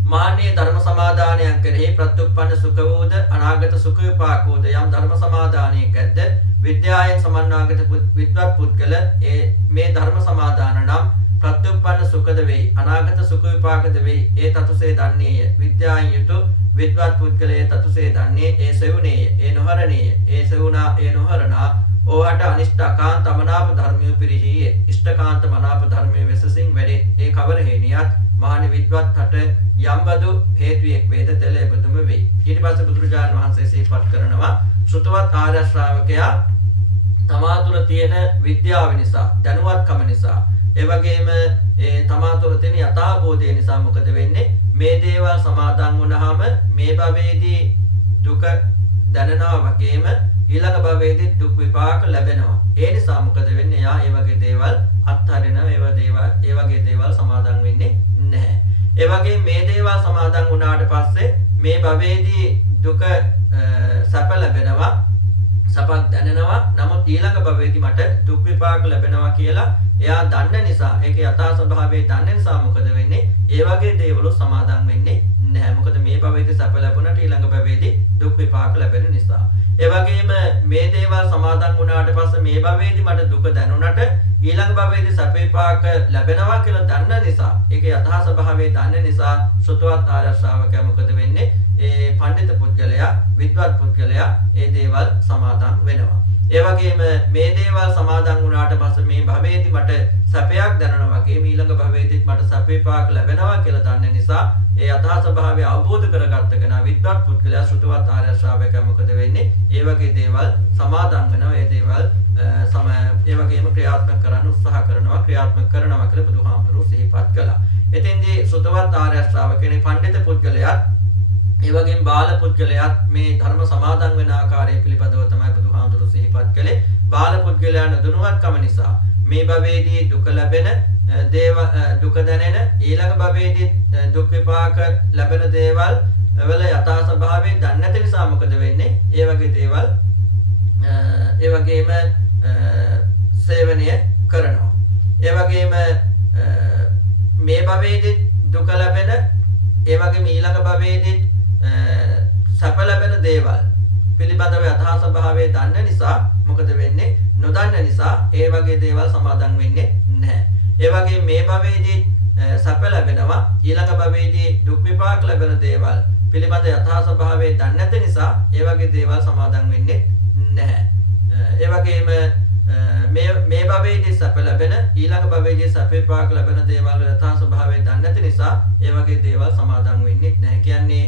මහණේ ධර්ම සමාදානයන් කෙරෙහි ප්‍රත්‍යুৎපන්න සුඛවෝද අනාගත සුඛ විපාකෝද යම් ධර්ම සමාදානයක් ඇද්ද විද්‍යාවෙන් සමන්වාගත විද්වත් පුද්ගල ඒ මේ ධර්ම සමාදාන නම් ප්‍රත්‍යুৎපන්න සුඛද වෙයි අනාගත සුඛ විපාකද වෙයි. ඒ තතුසේ දන්නේය. විද්‍යාවෙන් යුතු විද්වත් පුද්ගලයේ තතුසේ දන්නේ ඒ සෙවුනේය, ඒ නොහරණේය, ඒ සෙවුනා, ඒ නොහරණා ඕහට අනිෂ්ඨ අකාන්ත මනාප ධර්මියෝ පිරිහියේ ඉෂ්ඨකාන්ත මනාප ධර්මියෝ වෙසසින් වැඩේ. ඒ කවර හේනියත් මහණේ විද්වත්හට යම්බදු හේතුවෙක් වේද තෙලෙබදුම වෙයි. ඊට පස්සේ බුදුරජාණන් වහන්සේ සිහිපත් කරනවා ශ්‍රුතවත් ආර්ය ශ්‍රාවකයා තමා තුළ තියෙන විද්‍යාව නිසා, දැනුවත්කම නිසා, ඒ වගේම තමා තුළ තියෙන යථාබෝධය නිසා මොකද වෙන්නේ? මේ දේවල් සමාදන් වුණාම මේ භවයේදී දුක දැනෙනවා වගේම ඊළඟ භවයේදී දුක් විපාක ලැබෙනවා. ඒ නිසා මොකද වෙන්නේ? යා ඒ වගේ දේවල් අත්හරිනවා. ඒ වගේ දේවල් සමාදන් වෙන්නේ නැහැ. ඒ වගේ මේ දේවල් සමාදන් වුණාට පස්සේ මේ භවයේදී දුක සැප ලැබෙනවා, සැපක් දැනෙනවා. නමුත් ඊළඟ භවයේදී මට දුක් විපාක ලැබෙනවා කියලා එයා දන්න නිසා, ඒකේ යථා ස්වභාවය දන්න නිසා මොකද වෙන්නේ? ඒ වගේ දේවල් සමාදන් වෙන්නේ නැහැ. මොකද මේ භවයේදී සැප ලැබුණාට ඊළඟ භවයේදී දුක් විපාක ලැබෙන නිසා. ඒ වගේම මේ දේවල් සමාදන් වුණාට පස්සේ මේ භවයේදී මට දුක දැනුණාට ඊළඟ භවයේදී සැප විපාක ලැබෙනවා කියලා දන්න නිසා, ඒකේ යථා ස්වභාවය දන්න නිසා සුතවත් ආර්ය ශ්‍රාවකයා මොකද වෙන්නේ? ඒ පඬිත පුද්ගලයා, විද්වත් පුද්ගලයා ඒ දේවල් සමාදන් වෙනවා. ඒ වගේම මේ දේවල් සමාදන් වුණාට පස්සේ මේ භවයේදී මට සැපයක් දැනෙනවා වගේ ඊළඟ භවයේදීත් මට සැපේපාක ලැබෙනවා කියලා දන්න නිසා ඒ යථා ස්වභාවය අවබෝධ කරගත්ත කෙනා විද්වත් පුද්ගලයා ශ්‍රුතවත් ආර්ය ශ්‍රාවකයා මොකද වෙන්නේ? ඒ වගේ දේවල් සමාදන් වෙනවා. ඒ දේවල් ඒ වගේම ක්‍රියාත්මක කරන්න උත්සාහ කරනවා. ක්‍රියාත්මක කරනවා කියලා බුදුහාමුදුරුවෝ සිහිපත් කළා. එතෙන්දී ශ්‍රුතවත් ආර්ය ශ්‍රාවකෙනේ පඬිත පුද්ගලයාත් ඒ වගේම බාල පුද්ගලයාත් මේ ධර්ම සමාදන් වෙන ආකාරය පිළිබඳව තමයි බුදුහාමුදුරුවෝ සිහිපත් කළේ. බාල පුද්ගලයා නොදනුවත්කම නිසා මේ භවයේදී දුක ලැබෙන දුක දැනෙන ඊළඟ භවයේදී දුක් විපාක ලැබෙන දේවල් වල යථා ස්වභාවය දන්නේ නැති නිසා මොකද වෙන්නේ? ඒ වගේ දේවල් ඒ වගේම සේවනය කරනවා. ඒ වගේම මේ භවයේදී දුක ලැබෙන ඒ වගේම ඊළඟ භවයේදී සැප ලැබෙන දේවල් පිළිබඳව යථා ස්වභාවය දන්න නිසා මොකද වෙන්නේ? නොදන්න නිසා ඒ වගේ දේවල් සමාදන් වෙන්නේ නැහැ. ඒ වගේ මේ භවයේදී සැප ලැබෙනවා ඊළඟ භවයේදී දුක් විපාක ලැබෙන දේවල් පිළිබඳ යථා ස්වභාවය දන්නේ නැති නිසා ඒ වගේ දේවල් සමාදන් වෙන්නේ නැහැ. ඒ වගේම මේ භවයේදී සැප ලැබෙන ඊළඟ භවයේදී සැප විපාක ලැබෙන දේවල් යථා ස්වභාවය දන්නේ නැති නිසා ඒ වගේ දේවල් සමාදන් වෙන්නේ නැහැ. කියන්නේ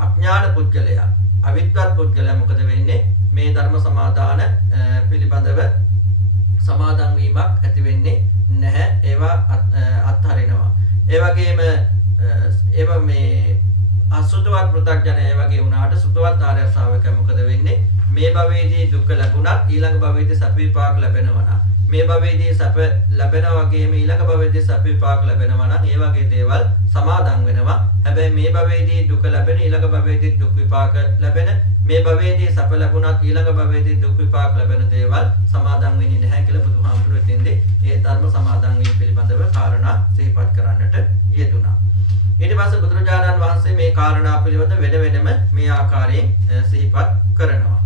අඥාන පුද්ගලයා අවිද්වත් පුද්ගලයා මොකද වෙන්නේ? මේ ධර්ම සමාදාන පිළිබඳව සමාදන් වීමක් ඇති වෙන්නේ නැහැ. ඒවා අත්හරිනවා. ඒ වගේම ඒවා මේ අසුතවත් පෘථග්ජන ඒ වගේ වුණාට සුතවත් ආර්ය ශ්‍රාවකයා මොකද වෙන්නේ? මේ භවයේදී දුක ලැබුණත් ඊළඟ භවයේදී සැප විපාක ලැබෙනවා නම් මේ භවයේදී සැප ලැබෙනා වගේම ඊළඟ භවයේදී සැප විපාක ලැබෙනවා නම් ඒ වගේ දේවල් සමාදන් වෙනවා. හැබැයි මේ භවයේදී දුක ලැබෙන ඊළඟ භවයේදී දුක් විපාක ලැබෙන මේ භවයේදී සැප ලැබුණත් ඊළඟ භවයේදී දුක් විපාක ලැබෙන දේවල් සමාදන් වෙන්නේ නැහැ කියලා බුදුහාමුදුරුවෝ එතෙන්දී ඒ ධර්ම සමාදන් වීම පිළිබඳව කාරණා සිහිපත් කරන්නට යෙදුණා. ඊට පස්සේ බුදුරජාණන් වහන්සේ මේ කාරණා පිළිබඳ වෙනම මේ ආකාරයෙන් සිහිපත් කරනවා.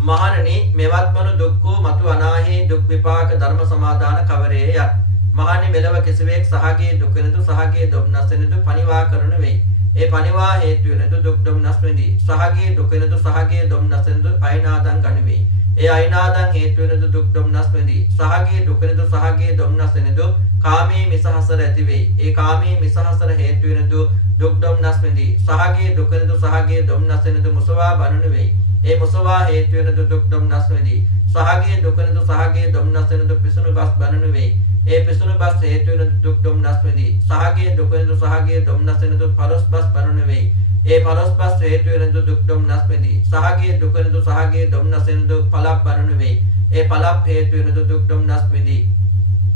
මහණනි මෙවත් වන දුක්ඛෝ මතු අනාහි දුක් විපාක ධර්ම සමාදාන කවරේ යත්. මහණනි මෙලව කිසිවෙක් සහගේ දුක නතු සහගේ දුම්නස් නතු පනිවා කරන වෙයි. ඒ පනිවා හේතු වෙනතු දුක් දුම්නස් වෙදී. සහගේ දුක නතු සහගේ දුම්නස් නතු අයනාදං ගනිවේ. ඒ අයනාදං හේතු වෙනතු දුක් දුම්නස් වෙදී. සහගේ දුක නතු සහගේ දුම්නස් නතු කාමී මිසහසර ඇති වෙයි. ඒ කාමී මිසහසර හේතු වෙනතු දුක් දුම්නස් වෙදී. සහගේ දුක නතු සහගේ දුම්නස් නතු මුසවා බනන වෙයි. ඒ මුසවා හේතු වෙනතු දුක් දුම්නස් වෙදී. සහගේ දුක නතු සහගේ දුම්නස් නතු පිසුණු බස් බනන වෙයි. ඒ පිසුණු බස් හේතු වෙනතු දුක් දුම්නස් වෙදී. සහගේ දුක නතු සහගේ දුම්නස් නතු පරස් බස් බනන වෙයි. ඒ පරස් බස් හේතු වෙනතු දුක් දුම්නස් වෙදී. සහගේ දුක නතු සහගේ දුම්නස් නතු පලක් බනන වෙයි. ඒ පලක් හේතු වෙනතු දුක් දුම්නස් වෙදී.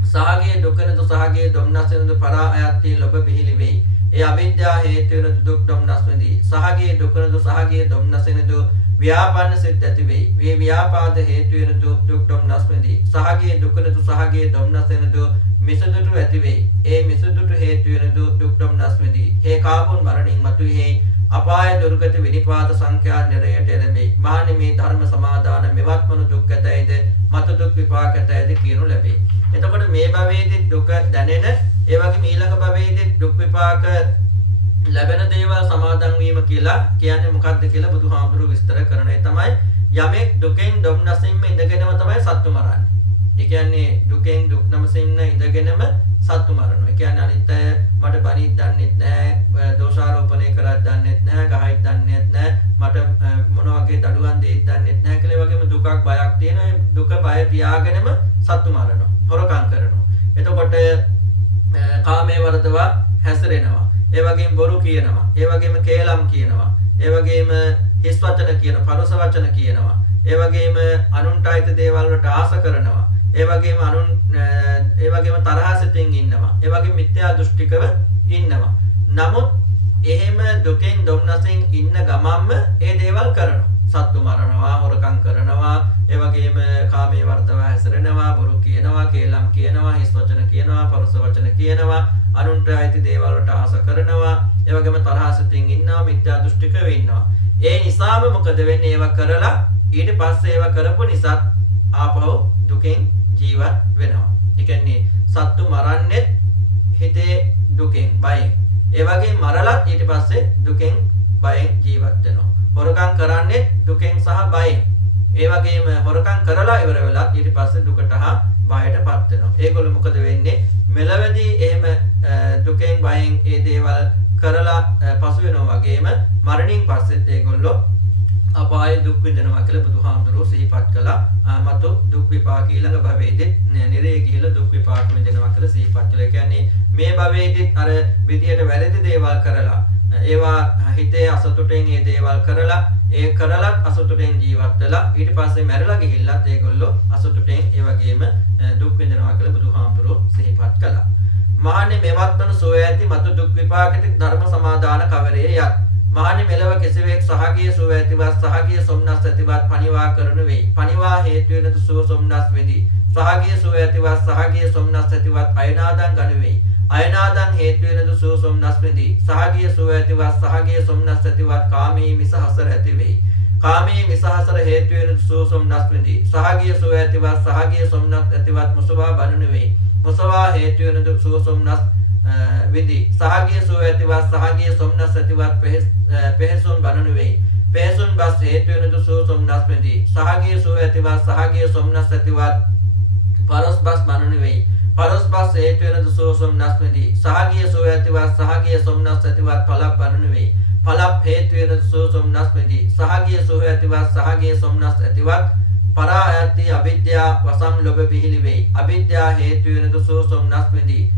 සහගේ දුක නතු සහගේ දුම්නස් නතු පරා අයත්ති ලොබ පිහිලි වෙයි. ඒ අවිද්‍යාව හේතු වෙනතු දුක් දුම්නස් වෙදී. සහගේ දුක නතු සහගේ දුම්නස් නතු ව්‍යාපන්න සිත් ඇති වෙයි. මේ ව්‍යාපාද හේතු වෙන දුක් දුම්නස් වෙදී. සහගේ දුක නතු සහගේ දුම්නස් නතු මිසදුටු ඇති වෙයි. ඒ මිසදුටු හේතු වෙන දුක් දුම්නස් වෙදී. ඒ කාබුන් මරණින් මතුෙහි අපාය දුර්ගත විනිපාත සංඛ්‍යා නිරයට එළඹෙයි. මානි මේ ධර්ම සමාදාන මෙවත් වන දුක් ඇතයිද මතු දුක් විපාක ඇතයිද කියනු ලැබේ. එතකොට මේ භවයේදී දුක දැනෙන ඒ වගේම ඊළඟ භවයේදී දුක් විපාක ලැබෙන දේවල් සමාදන් වීම කියලා කියන්නේ මොකක්ද කියලා බුදුහාමුදුරුවෝ විස්තර කරන ඒ තමයි යමෙක් දුකෙන් දුම්නසින්ම ඉඳගෙනම තමයි සත්තු මරන්නේ. ඒ කියන්නේ දුකෙන් දුක්නමසින්න ඉඳගෙනම සත්තු මරනවා. ඒ කියන්නේ අනිත් අය මට බණිත් දන්නෙත් නැහැ, දෝෂාරෝපණය කරත් දන්නෙත් නැහැ, ගහයිත් දන්නෙත් නැහැ, මට මොන වගේ දඩුවම් දෙයිත් දන්නෙත් නැහැ කියලා වගේම දුකක් බයක් තියෙන දුක බය තියාගෙනම සත්තු මරනවා, හොරකම් කරනවා. එතකොට කාමයේ වර්ධවා හැසිරෙනවා. ඒ වගේම බොරු කියනවා. ඒ වගේම කේලම් කියනවා. ඒ වගේම හිස් වචන කියනවා, පරුස වචන කියනවා. ඒ වගේම අනුන්ට අයිති දේවල් වලට ආස කරනවා. ඒ වගේම ඒ වගේම තරහ සිතින් ඉන්නවා. ඒ වගේම මිත්‍යා දෘෂ්ටිකව ඉන්නවා. නමුත් එහෙම දුකෙන් දුම්නසින් ඉන්න ගමන්ම ඒ දේවල් කරනවා. සත්තු මරනවා, හොරකම් කරනවා, ඒ වගේම කාමයේ වර්ධව හැසිරෙනවා, බොරු කියනවා, කේලම් කියනවා, හිස් වචන කියනවා, පරුස වචන කියනවා, අනුන්ට අයිති දේවල් වලට ආස කරනවා, ඒ වගේම තරහ සිතින් ඉන්නවා, මිත්‍යා දෘෂ්ටිකව ඉන්නවා. ඒ නිසාම මොකද වෙන්නේ? ඒවා කරලා ඊට පස්සේ ඒවා කරපු නිසා ආපහු දුකෙන් ජීවත් වෙනවා. ඒ කියන්නේ සත්තු මරන්නේ හිතේ දුකෙන්, බයෙන්. ඒ වගේ මරලත් ඊට පස්සේ දුකෙන්, බයෙන් ජීවත් වෙනවා. හොරකම් කරන්නේ දුකෙන් සහ බයෙන්. ඒ වගේම හොරකම් කරලා ඉවර වෙලා ඊට පස්සේ දුකට හා බයටපත් වෙනවා. ඒගොල්ලෝ මොකද වෙන්නේ? මෙලවදී එහෙම දුකෙන් බයෙන් ඒ දේවල් කරලා පසු වෙනවා වගේම මරණින් පස්සෙත් ඒගොල්ලෝ අපායේ දුක් විඳිනවා කියලා බුදුහාමුදුරුවෝ සිහිපත් කළා. මතු දුක් විපාක ඊළඟ භවයේදී නිරේ ගිහිලා දුක් විපාක විඳිනවා කියලා සිහිපත් කළා. ඒ කියන්නේ මේ භවයේදී අර විදියට වැරදි දේවල් කරලා ඒවා හිතේ අසතුටෙන් ඒ දේවල් කරලා ඒ කරලත් අසතුටෙන් ජීවත් වෙලා ඊට පස්සේ මැරලා ගිහිල්ලත් ඒගොල්ලෝ අසතුටෙන් ඒ වගේම දුක් විඳිනවා කියලා බුදුහාමුදුරුවෝ සිහිපත් කළා. මහණේ මෙවත් වන සෝය ඇති මතු දුක් විපාකිත ධර්ම සමාදාන කවරේ යත්. මහණේ මෙලව කෙසේවෙක් සහගිය සුව ඇතිවත් සහගිය සොම්නස් ඇතිවත් පණිවා කරනු වෙයි. පණිවා හේතු වෙනද සුව සොම්නස් වෙදී. සහගිය සුව ඇතිවත් සහගිය සොම්නස් ඇතිවත් අයනාදන් ගනු වෙයි. අයනාදන් හේතු වෙනද සුව සොම්නස් වෙදී. සහගිය සුව ඇතිවත් සහගිය සොම්නස් ඇතිවත් කාමී මිස හසර ඇති වෙයි. කාමී මිස හසර හේතු වෙනද සුව සොම්නස් වෙදී. සහගිය සුව ඇතිවත් සහගිය සොම්නස් ඇතිවත් මුසවා බනු වෙයි. මුසවා හේතු වෙනද සුව සොම්නස් විදි. සහගිය සුව ඇතිවත් සහගිය සොම්නස් ඇතිවත් පෙහෙසුන් බනු වෙයි. පෙහෙසුන් බස් හේතු වෙනද සුව සොම්නස් වෙදී. සහගිය සුව ඇතිවත් සහගිය සොම්නස් ඇතිවත් පරස් බස් බනු වෙයි. පරස් බස් හේතු වෙනද සුව සොම්නස් වෙදී. සහගිය සුව ඇතිවත් සහගිය සොම්නස් ඇතිවත් පලප් බනු වෙයි. පලප් හේතු වෙනද සුව සොම්නස් වෙදී. සහගිය සුව ඇතිවත් සහගිය සොම්නස් ඇතිවත් පරායති අවිද්‍යා වසම් ලොබ පිහිලි වෙයි. අවිද්‍යා හේතු වෙනද සුව සොම්නස් වෙදී.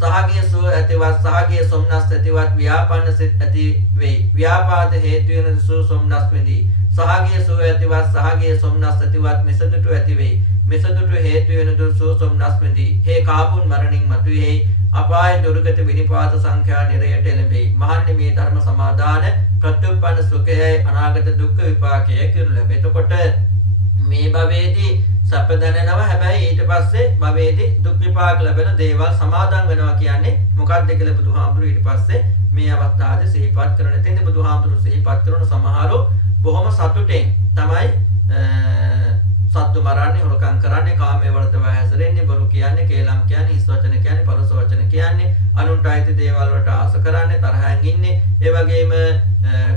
සහගිය සුව ඇතිවත් සහගිය සොම්නස් ඇතිවත් ව්‍යාපන්න සිත් ඇති වෙයි. ව්‍යාපාද හේතු වෙනද සුව සොම්නස් වෙදී. සහගිය සුව ඇතිවත් සහගිය සොම්නස් ඇතිවත් මිසදුටු ඇති වෙයි. මිසදුටු හේතු වෙනද සුව සොම්නස් වෙදී. හේ කාපුන් මරණින් මතුවේයි. අපාය දුර්ගත විනිපාත සංඛ්‍යා නිරයට එළඹෙයි. මහන්නේ මේ ධර්ම සමාදාන ප්‍රත්‍යুৎপন্ন සුඛයයි අනාගත දුක්ඛ විපාකය කියලා ලැබෙයි. එතකොට මේ භවයේදී සැප දැනෙනවා. හැබැයි ඊට පස්සේ භවයේදී දුක් විපාක ලැබෙන දේවල් සමාදන් වෙනවා කියන්නේ මොකක්ද කියලා බුදුහාමුදුරුවෝ ඊට පස්සේ මේ අවස්ථාවේ සිහිපත් කරන. එතෙන්දී බුදුහාමුදුරුවෝ සිහිපත් කරන සමහරව බොහොම සතුටෙන් තමයි සත්තු මරන්නේ, හොරකම් කරන්නේ, කාමයේ වර්ධව හැසිරෙන්නේ, බොරු කියන්නේ, කේලම් කියන්නේ, හිස් වචන කියන්නේ, පරස වචන කියන්නේ, අනුන්ට අයිති දේවල් වලට ආස කරන්නේ, තරහෙන් ඉන්නේ, ඒ වගේම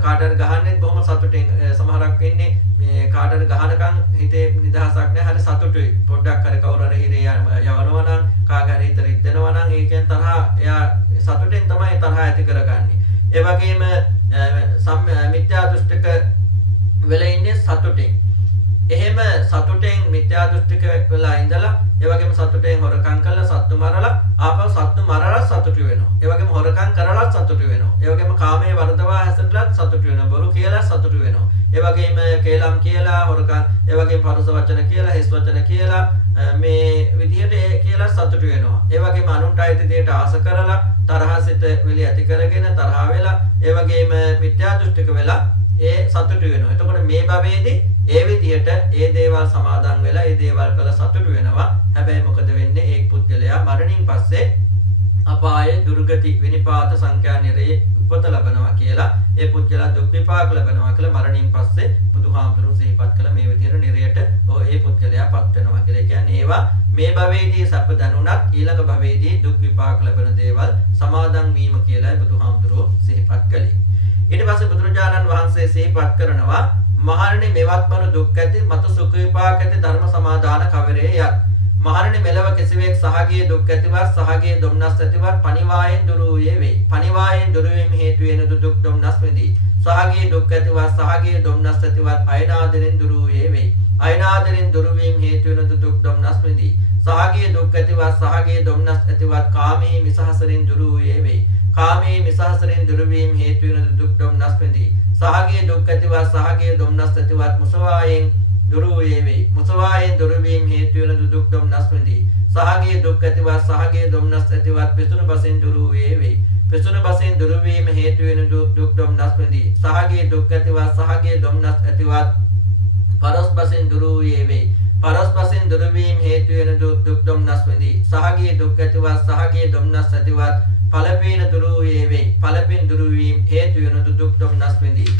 කාටට ගහන්නේ බොහොම සතුටින් සමහරක් ඉන්නේ මේ කාටට ගහනකම් හිතේ නිදහසක් නැහැ, හරි සතුටුයි. පොඩ්ඩක් හරි කවුරු හරි හිරේ යවනවා නම්, කාගේ හරි හිත රිද්දනවා නම් ඒකෙන් තරහ එයා සතුටෙන් තමයි තරහ ඇති කරගන්නේ. ඒ වගේම මිත්‍යා දෘෂ්ටික වෙලා ඉන්නේ සතුටින්. එහෙම සතුටෙන් මිත්‍යා දෘෂ්ටික වෙලා ඉඳලා ඒ වගේම සතුටෙන් හොරකම් කරලා සත්තු මරලා ආපහු සත්තු මරලා සතුටු වෙනවා. ඒ වගේම හොරකම් කරලා සතුටු වෙනවා. ඒ වගේම කාමයේ වර්ධවා හැසිරලා සතුටු වෙනවා. බොරු කියලා සතුටු වෙනවා. ඒ වගේම කේලම් කියලා හොරකම් ඒ වගේම පරුස වචන කියලා හිස් වචන කියලා මේ විදිහට කියලා සතුටු වෙනවා. ඒ වගේම අනුන්ට අයිති දෙයට ආස කරලා තරහසිත වෙලි ඇති කරගෙන තරහ වෙලා ඒ වගේම මිත්‍යා දෘෂ්ටික වෙලා ඒ සතුටු වෙනවා. එතකොට මේ භවයේදී ඒ විදිහට ඒ දේවල් සමාදන් වෙලා ඒ දේවල් කළ සතුටු වෙනවා. හැබැයි මොකද වෙන්නේ? ඒ පුද්ගලයා මරණින් පස්සේ අපායේ දුර්ගති විනිපාත සංඛ්‍යා නිරේ උපත ලබනවා කියලා ඒ පුද්ගලයා දුක් විපාක ලබනවා කියලා මරණින් පස්සේ බුදුහාමුදුරුවෝ සිහිපත් කළ මේ විදිහට නිරයට ඒ පුද්ගලයාපත් වෙනවා කියලා. ඒ කියන්නේ ඒවා මේ භවයේදී සැප දැනුණත් ඊළඟ භවයේදී දුක් විපාක ලබන දේවල් සමාදන් වීම කියලා බුදුහාමුදුරුවෝ සිහිපත් කළේ. ඊට පස්සේ බුදුරජාණන් වහන්සේ සිහිපත් කරනවා මහණෙනි මෙවත් මන දුක් ඇති මත සුඛ විපාක ඇති ධර්ම සමාදාන කවරේ යත්. මහණෙනි මෙලව කිසිවෙක් සහගිය දුක් ඇතිවත් සහගිය දුම්නස් ඇතිවත් පණිවායෙන් දුරු වේ වේ. පණිවායෙන් දුරු වීම හේතු වෙන දුක් දුම්නස් වෙදී. සහගිය දුක් ඇතිවත් සහගිය දුම්නස් ඇතිවත් අයනාදෙනින් දුරු වේ වේ. අයනාදෙනින් දුරු වීම හේතු වෙන දුක් දුම්නස් වෙදී. සහගිය දුක් ඇතිවත් සහගිය දුම්නස් ඇතිවත් කාමී මිසහසරින් දුරු වේ වේ. කාමී මිසහසරින් දුරු වීම හේතු වෙන දුක් දුම්නස් වෙදී. සහගිය දුක් ඇතිවත් සහගිය දුම්නස් ඇතිවත් මුසවායෙන් දුරු වේ වේ. මුසවායෙන් දුරු වීම හේතු වෙන දුක් දුම්නස් වෙදී. සහගිය දුක් ඇතිවත් සහගිය දුම්නස් ඇතිවත් පිසුණු බසින් දුරු වේ වේ. පිසුණු බසින් දුරු වීම හේතු වෙන දුක් දුම්නස් වෙදී. සහගිය දුක් ඇතිවත් සහගිය දුම්නස් ඇතිවත් පරස් බසින් දුරු වේ වේ. පරස් බසින් දුරු වීම හේතු වෙන දුක් දුම්නස් වෙදී. සහගිය දුක් ඇතිවත් සහගිය දුම්නස් ඇතිවත් පලපීන දුරු වේ වේ. පලපින් දුරු වීම හේතු වෙන දුක් දුම්නස් වෙදී.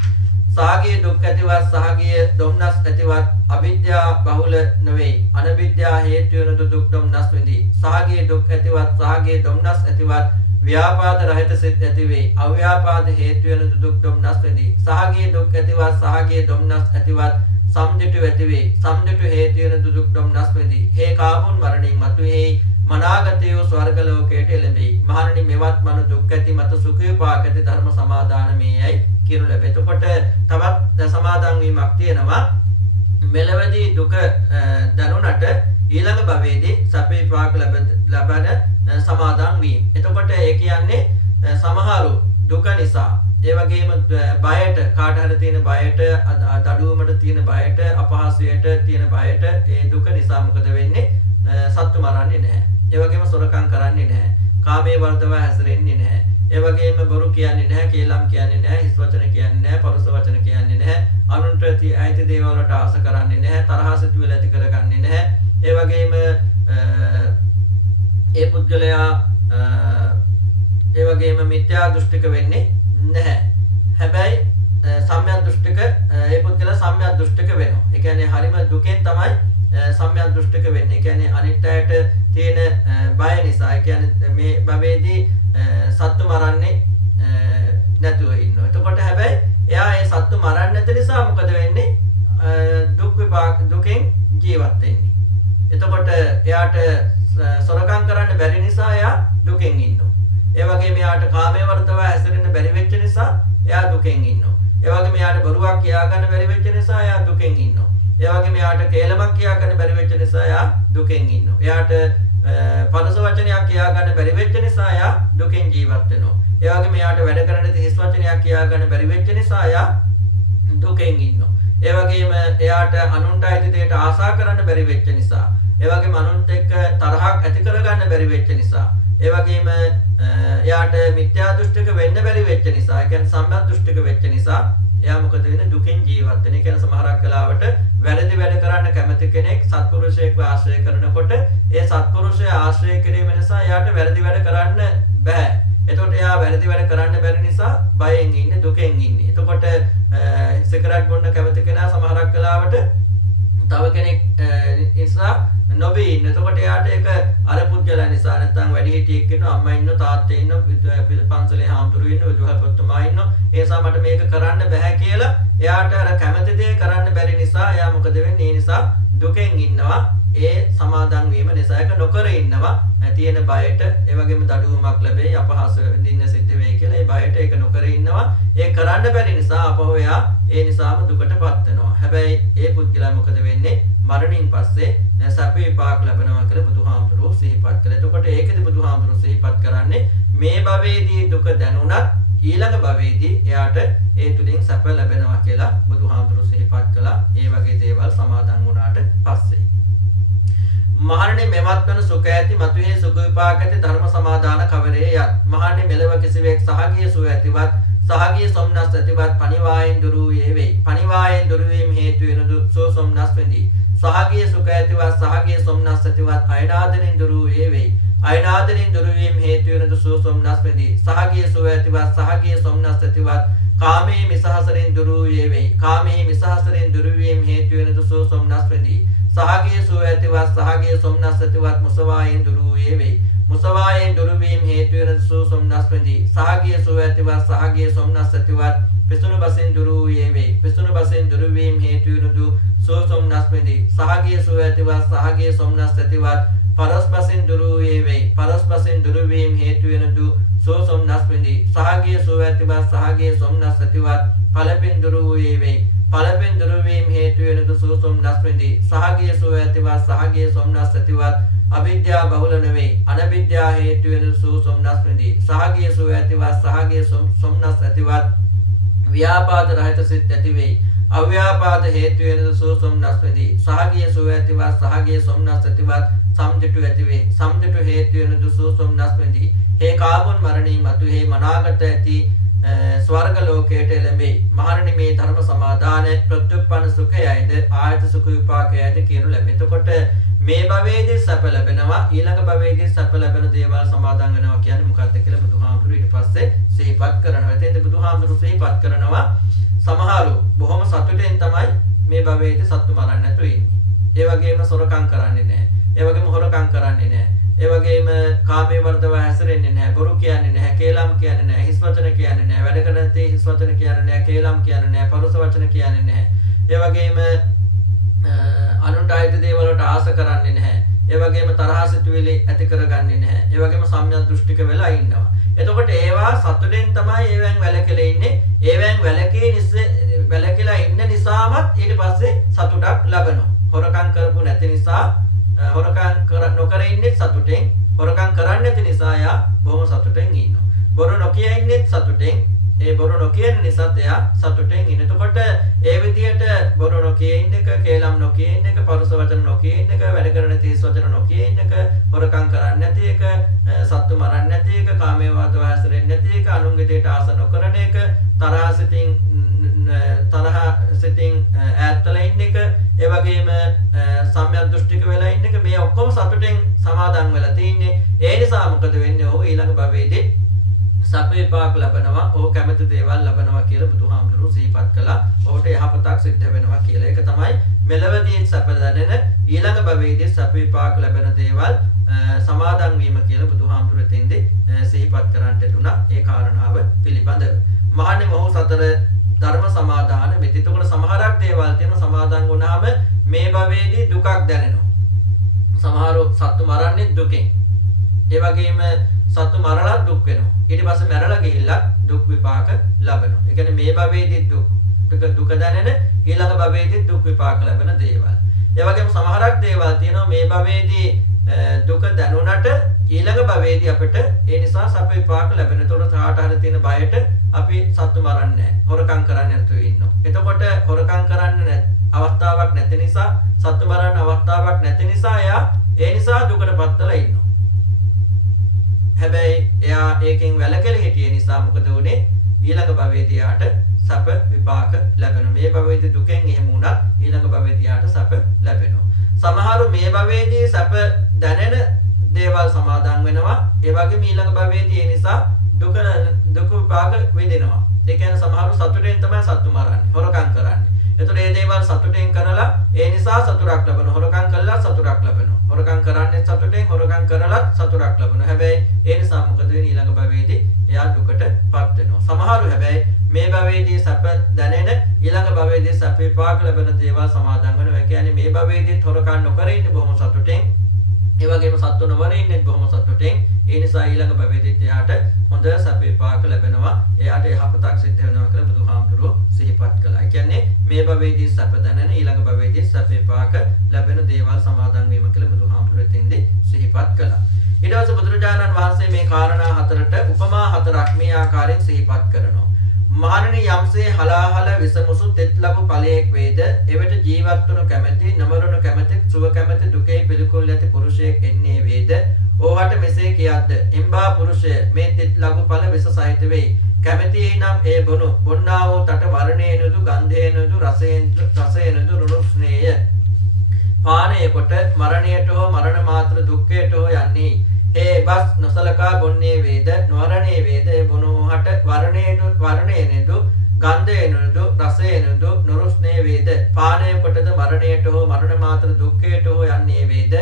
සහගිය දුක් ඇතිවත් සහගිය දුම්නස් ඇතිවත් අවිද්‍යා බහුල නොවේ. අනවිද්‍යා හේතු වෙන දුක් දුම්නස් වෙදී. සහගිය දුක් ඇතිවත් සහගිය දුම්නස් ඇතිවත් ව්‍යාපාද රහිත සිත් ඇති වේ. අව්‍යාපාද හේතු වෙන දුක් දුම්නස් වෙදී. සහගිය දුක් ඇතිවත් සහගිය දුම්නස් ඇතිවත් සම්දිටු ඇති වේ. සම්දිටු හේතු වෙන දුක් දුම්නස් වෙදී. හේ කාමුන් මරණින් මතුවේ මනාගතයෝ ස්වර්ග ලෝකයට එළඹෙයි. මහණනි මෙවත් මනු දුක් ඇති මත සුඛ විපාක ඇති ධර්ම සමාදාන මේයයි කියනු ලැබේ. එතකොට තවත් සමාදන් වීමක් තියෙනවා. මෙලවදී දුක දනුනට ඊළඟ භවයේදී සැප විපාක ලබන සමාදන් වීම. එතකොට ඒ කියන්නේ සමහරු දුක නිසා ඒ වගේම බයට කාට හරි තියෙන බයට දඩුවමට තියෙන බයට අපහාසයට තියෙන බයට ඒ දුක නිසා මොකද වෙන්නේ? සත්තු මරන්නේ නැහැ. ඒ වගේම සොරකම් කරන්නේ නැහැ. කාමයේ වර්ධව හැසිරෙන්නේ නැහැ. ඒ වගේම බොරු කියන්නේ නැහැ, කේලම් කියන්නේ නැහැ, හිස් වචන කියන්නේ නැහැ, පරුස වචන කියන්නේ නැහැ. අනුන්ට ඇයිති දේවල් වලට ආස කරන්නේ නැහැ, තරහ සිතුවිලි ඇති කරගන්නේ නැහැ. ඒ වගේම ඒ පුද්ගලයා ඒ වගේම මිත්‍යා දෘෂ්ටික වෙන්නේ නැහැ. හැබැයි සම්‍යක් දෘෂ්ටික ඒ පුද්ගලයා සම්‍යක් දෘෂ්ටික වෙනවා. ඒ කියන්නේ හරිම දුකෙන් තමයි සම්‍යක් දෘෂ්ටික වෙන්නේ. ඒ කියන්නේ අනිත් අයට තියෙන බය නිසා. ඒ කියන්නේ මේ භවයේදී සත්තු මරන්නේ නැතුව ඉන්නවා. එතකොට හැබැයි එයා ඒ සත්තු මරන්නේ නැති නිසා මොකද වෙන්නේ? දුක් විපාක දුකෙන් ජීවත් වෙන්නේ. එතකොට එයාට සොරකම් කරන්න බැරි නිසා එයා දුකෙන් ඉන්නවා. ඒ වගේම එයාට කාමයේ වර්ධව හැසිරෙන්න බැරි වෙච්ච නිසා එයා දුකෙන් ඉන්නවා. ඒ වගේම එයාට බොරුවක් කියා ගන්න බැරි වෙච්ච නිසා එයා දුකෙන් ඉන්නවා. ඒ වගේම එයාට කේලමක් කියා ගන්න බැරි වෙච්ච නිසා එයා දුකෙන් ඉන්නවා. එයාට පරස වචනයක් කියා ගන්න බැරි වෙච්ච නිසා එයා දුකෙන් ජීවත් වෙනවා. ඒ වගේම එයාට වැඩ කරන්න හිස් වචනයක් කියා ගන්න බැරි වෙච්ච නිසා එයා දුකෙන් ඉන්නවා. ඒ වගේම එයාට අනුන්ට අයිති දෙයට ආසා කරන්න බැරි වෙච්ච නිසා, ඒ වගේම අනුන්ට එක්ක තරහක් ඇති කරගන්න බැරි වෙච්ච නිසා, ඒ වගේම එයාට මිත්‍යා දෘෂ්ටික වෙන්න බැරි වෙච්ච නිසා, ඒ කියන්නේ සම්‍යක් දෘෂ්ටික වෙච්ච නිසා එයා මොකද වෙන්නේ? දුකෙන් ජීවත් වෙන. ඒ කියන්නේ සමහරක් වෙලාවට වැරදි වැඩ කරන්න කැමති කෙනෙක් සත්පුරුෂයෙක්ව ආශ්‍රය කරනකොට ඒ සත්පුරුෂය ආශ්‍රය කිරීම නිසා එයාට වැරදි වැඩ කරන්න බෑ. එතකොට එයා වැරදි වැඩ කරන්න බැරි නිසා බයෙන් ඉන්නේ, දුකෙන් ඉන්නේ. එතකොට සිගරට් බොන්න කැමති කෙනා සමහරක් වෙලාවට තව කෙනෙක් නිසා නොබී ඉන්න. එතකොට එයාට ඒක අර පුද්ගලයා නිසා නැත්නම් වැඩිහිටියෙක් ඉන්නවා, අම්මා ඉන්නවා, තාත්තා ඉන්නවා, පන්සලේ හාමුදුරුවෝ ඉන්නවා, විදුහල්පතිතුමා ඉන්නවා. ඒ නිසා මට මේක කරන්න බෑ කියලා එයාට අර කැමති දේ කරන්න බැරි නිසා එයා මොකද වෙන්නේ? ඒ නිසා දුකෙන් ඉන්නවා. ඒ සමාදන් වීම නිසා ඒක නොකර ඉන්නවා. තියෙන බයට ඒ වගේම දඩුවමක් ලැබෙයි, අපහාස වෙන්න සිද්ධ වෙයි කියලා ඒ බයට ඒක නොකර ඉන්නවා. ඒ කරන්න බැරි නිසා අපහො එයා ඒ නිසාම දුකටපත් වෙනවා. හැබැයි ඒ පුද්ගලයා මොකද වෙන්නේ? මරණින් පස්සේ සැප විපාක ලැබෙනවා කියලා බුදුහාමුදුරුවෝ සිහිපත් කළා. එතකොට ඒකද බුදුහාමුදුරුවෝ සිහිපත් කරන්නේ මේ භවයේදී දුක දැනුණත් ඊළඟ භවයේදී එයාට ඒ තුලින් සැප ලැබෙනවා කියලා බුදුහාමුදුරුවෝ සිහිපත් කළා. ඒ වගේ දේවල් සමාදන් වුණාට පස්සේ මහණනි මෙවත් වන සුඛ ඇති මතුවේ සුඛ විපාක ඇති ධර්ම සමාදාන කවරේ යත්. මහණනි මෙලව කිසිවෙක් සහගිය සුව ඇතිවත් සහගිය සොම්නස් ඇතිවත් පණිවායෙන් දුරු වේයි. පණිවායෙන් දුරු වීම හේතු වෙන සෝ සොම්නස් වෙදී. සහගිය සුඛ ඇතිවත් සහගිය සොම්නස් ඇතිවත් අයනාදනෙන් දුරු වේයි. අයනාදනෙන් දුරු වීම හේතු වෙන සෝ සොම්නස් වෙදී. සහගිය සුව ඇතිවත් සහගිය සොම්නස් ඇතිවත් කාමයේ මිසහසරෙන් දුරු වේයි. කාමයේ මිසහසරෙන් දුරු වීම හේතු වෙන සෝ සොම්නස් වෙදී. සහගිය සුව ඇතිවත් සහගිය සොම්නස් ඇතිවත් මුසවායෙන් දුරු වේයි. මුසවායෙන් දුරු වීම හේතු වෙන සෝ සොම්නස් වෙදී. සහගිය සුව ඇතිවත් සහගිය සොම්නස් ඇතිවත් පිසුණු බසෙන් දුරු වේයි. පිසුණු බසෙන් දුරු වීම හේතු වෙන සෝ සොම්නස් වෙදී. සහගිය සුව ඇතිවත් සහගිය සොම්නස් ඇතිවත් පරස් බසෙන් දුරු වේයි. පරස් බසෙන් දුරු වීම හේතු වෙන සෝ සොම්නස් වෙදී. සහගිය සුව ඇතිවත් සහගිය සොම්නස් ඇතිවත් ඵලපෙන් දුරු වේයි. ඵලපෙන් දුරු වීම හේතු වෙන සෝ සොම්නස් වෙදී. සහගිය සුව ඇතිවත් සහගිය සොම්නස් ඇතිවත් අවිද්‍යාව බහුල නෙවෙයි. අනවිද්‍යාව හේතු වෙන සෝ සොම්නස් වෙදී. සහගිය සුව ඇතිවත් සහගිය සොම්නස් ඇතිවත් ව්‍යාපාද රහිත සිත් ඇති වෙයි. අව්‍යාපාද හේතු වෙන සෝ සොම්නස් වෙදී. සහගිය සුව ඇතිවත් සහගිය සොම්නස් ඇතිවත් සම්දිටු ඇති වේ. සම්දිටු හේතු වෙන සෝ සොම්නස් වෙදී. හේ කාමුන් මරණින් මතුවේ මනාගත ඇති ස්වර්ග ලෝකයට එළඹෙයි. මහණනි මේ ධර්ම සමාදාන ප්‍රත්‍යুৎපන්න සුඛයයිද ආයත සුඛ විපාකයයිද කියනු ලැබේ. එතකොට මේ භවයේදී සැප ලැබෙනවා, ඊළඟ භවයේදී සැප ලැබෙන දේවල් සමාදන් වෙනවා කියන්නේ මොකක්ද කියලා බුදුහාමුදුරුවෝ ඊට පස්සේ සිහිපත් කරනවා. එතෙන්ද බුදුහාමුදුරුවෝ සිහිපත් කරනවා සමහරු බොහොම සතුටෙන් තමයි මේ භවයේදී සත්තු මරන්නේ නැතුව ඉන්නේ. ඒ වගේම සොරකම් කරන්නේ නැහැ. ඒ වගේම හොරකම් කරන්නේ නැහැ. ඒ වගේම කාමයේ වර්ධව හැසිරෙන්නේ නැහැ. බොරු කියන්නේ නැහැ. කේලම් කියන්නේ නැහැ. හිස් වචන කියන්නේ නැහැ. වැඩ කරන තේ හිස් වචන කියන්නේ නැහැ. කේලම් කියන්නේ නැහැ. පරුස වචන කියන්නේ නැහැ. ඒ වගේම අනුන්ට අයිති දේවල් වලට ආස කරන්නේ නැහැ. ඒ වගේම තරහ සිතුවිලි ඇති කරගන්නේ නැහැ. ඒ වගේම සම්‍යක් දෘෂ්ටික වෙලා ඉන්නවා. එතකොට ඒවා සතුටෙන් තමයි ඒවෙන් වැළකීලා ඉන්නේ. ඒවෙන් වැළකීලා ඉන්න නිසාමත් ඊට පස්සේ සතුටක් ලබනවා. හොරකම් කරපු නැති නිසා හොරකම් නොකර ඉන්නේ සතුටෙන්. හොරකම් කරන්නේ නැති නිසා යා බොහොම සතුටෙන් ඉන්නවා. බොරු නොකිය ඉන්නේ සතුටෙන්. ඒ බොරු නොකියන නිසා එයා සතුටෙන් ඉන්න. එතකොට ඒ විදිහට බොරු නොකිය ඉන්න එක, කේලම් නොකිය ඉන්න එක, පරුස වචන නොකිය ඉන්න එක, වැඩ කරන තීස් වචන නොකිය ඉන්න එක, හොරකම් කරන්නේ නැති එක, සත්තු මරන්නේ නැති එක, කාමයේ වාදව හැසිරෙන්නේ නැති එක, අනුන්ගේ දෙයට ආස නොකරන එක, තරහ සිතින් ඈත්ලා ඉන්න එක, ඒ වගේම සම්‍යක් දෘෂ්ටික වෙලා ඉන්න එක, මේ ඔක්කොම සතුටෙන් සමාදන් වෙලා තින්නේ. ඒ නිසා මොකද වෙන්නේ? ඔහු ඊළඟ භවයේදී සැප විපාක ලබනවා. ඔහු කැමති දේවල් ලබනවා කියලා බුදුහාමුදුරුවෝ සිහිපත් කළා. ඔහුට යහපතක් සිද්ධ වෙනවා කියලා. ඒක තමයි මෙලවදී සැප දැනෙන, ඊළඟ භවයේදී සැප විපාක ලැබෙන දේවල් සමාදන් වීම කියලා බුදුහාමුදුරුවෝ තෙන්දී සිහිපත් කරන්නට දුනා. ඒ කාරණාව පිළිබඳව. මහන්නේ මොහු සතර ධර්ම සමාදාන මෙති. එතකොට සමහරක් දේවල් තියෙන සමාදන් වුණාම මේ භවයේදී දුකක් දැනෙනවා. සමහර සත්තු මරන්නේ දුකෙන්. ඒ වගේම සත්තු මරලා දුක් වෙනවා. ඊට පස්සේ මැරලා ගිහිල්ලා දුක් විපාක ලබනවා. ඒ කියන්නේ මේ භවයේදී දුක දැනෙන, ඊළඟ භවයේදී දුක් විපාක ලැබෙන දේවල්. ඒ වගේම සමහරක් දේවල් තියෙනවා මේ භවයේදී දුක දැනුණට ඊළඟ භවයේදී අපිට ඒ නිසා සැප විපාක ලැබෙන. ඒතකොට කාට හරි තියෙන බයට අපි සත්තු මරන්නේ නැහැ. හොරකම් කරන්නේ නැතුව ඉන්නවා. එතකොට හොරකම් කරන්න අවස්ථාවක් නැති නිසා, සත්තු මරන්න අවස්ථාවක් නැති නිසා එයා ඒ නිසා දුකටපත් වෙලා ඉන්නවා. හැබැයි එයා ඒකෙන් වැළකෙලා හිටිය නිසා මොකද වුනේ? ඊළඟ භවයේදී යාට සැප විපාක ලැබෙනවා. මේ භවයේදී දුකෙන් එහෙම වුණත් ඊළඟ භවයේදී යාට සැප ලැබෙනවා. සමහරු මේ භවයේදී සැප දැනෙන දේවල් සමාදන් වෙනවා. ඒ වගේම ඊළඟ භවයේදී ඒ නිසා දුක විපාක විඳිනවා. ඒ කියන්නේ සමහරු සතුටෙන් තමයි සත්තු මරන්නේ, හොරකම් කරන්නේ. එතකොට මේ දේවල් සතුටෙන් කරලා ඒ නිසා සතුටක් ලබනවා. හොරකම් කළා සතුටක් ලබනවා. හොරකම් කරන්නේ සතුටෙන්, හොරකම් කරලත් සතුටක් ලබනවා. හැබැයි ඒ නිසා මොකද වෙන්නේ? ඊළඟ භවයේදී එයා දුකටපත් වෙනවා. සමහරු හැබැයි මේ භවයේදී සැප දැනෙන, ඊළඟ භවයේදී සැප විපාක ලැබෙන දේවල් සමාදන් වෙනවා. ඒ කියන්නේ මේ භවයේදී හොරකම් නොකර ඉන්නේ බොහොම සතුටෙන්. ඒ වගේම සත්තු නොවර ඉන්නේ බොහොම සතුටෙන්. ඒ නිසා ඊළඟ භවයේදී එයාට හොඳ සැප විපාක ලැබෙනවා. එයාට යහපතක් සිද්ධ වෙනවා කියලා බුදුහාමුදුරුවෝ සිහිපත් කළා. ඒ කියන්නේ මේ භවයේදී සැප දැනෙන, ඊළඟ භවයේදී සැප විපාක ලැබෙන දේවල් සමාදන් වීම කියලා බුදුහාමුදුරුවෝ එතෙන්දී සිහිපත් කළා. ඊට පස්සේ බුදුරජාණන් වහන්සේ මේ කාරණා හතරට උපමා හතරක් මේ ආකාරයෙන් සිහිපත් කරනවා. මහණෙනි, යම්සේ හලාහල විසමුසු තෙත් ලැබු ඵලයක් වේද, එවිට ජීවත් වනු කැමැති, නොමරණු කැමැති, සුව කැමැති, දුකේ පිළිකුල් ඇති පුරුෂයෙක් එන්නේ වේද. ඕවට මෙසේ කියද්ද, එම්බා පුරුෂය, මේ තෙත් ලැබු ඵල විස සහිත වෙයි. කැමැති නම් ඒ බොනු. බොන්නා වූ තට වර්ණේනුදු, ගන්ධේනුදු, රසේනුදු රුණුස්නේය. පානය කොට මරණයට හෝ මරණ මාත්‍ර දුක්ඛයට හෝ යන්නේ. ඒ බස් නොසලකා බොන්නේ වේද, නොවරණේ වේද. ඒ බොනෝහට වර්ණේනුදු, ගන්ධේනුදු, රසේනුදු නොරුස්නේ වේද. පානය කොටද මරණයට හෝ මරණ මාත්‍ර දුක්ඛයට හෝ යන්නේ වේද.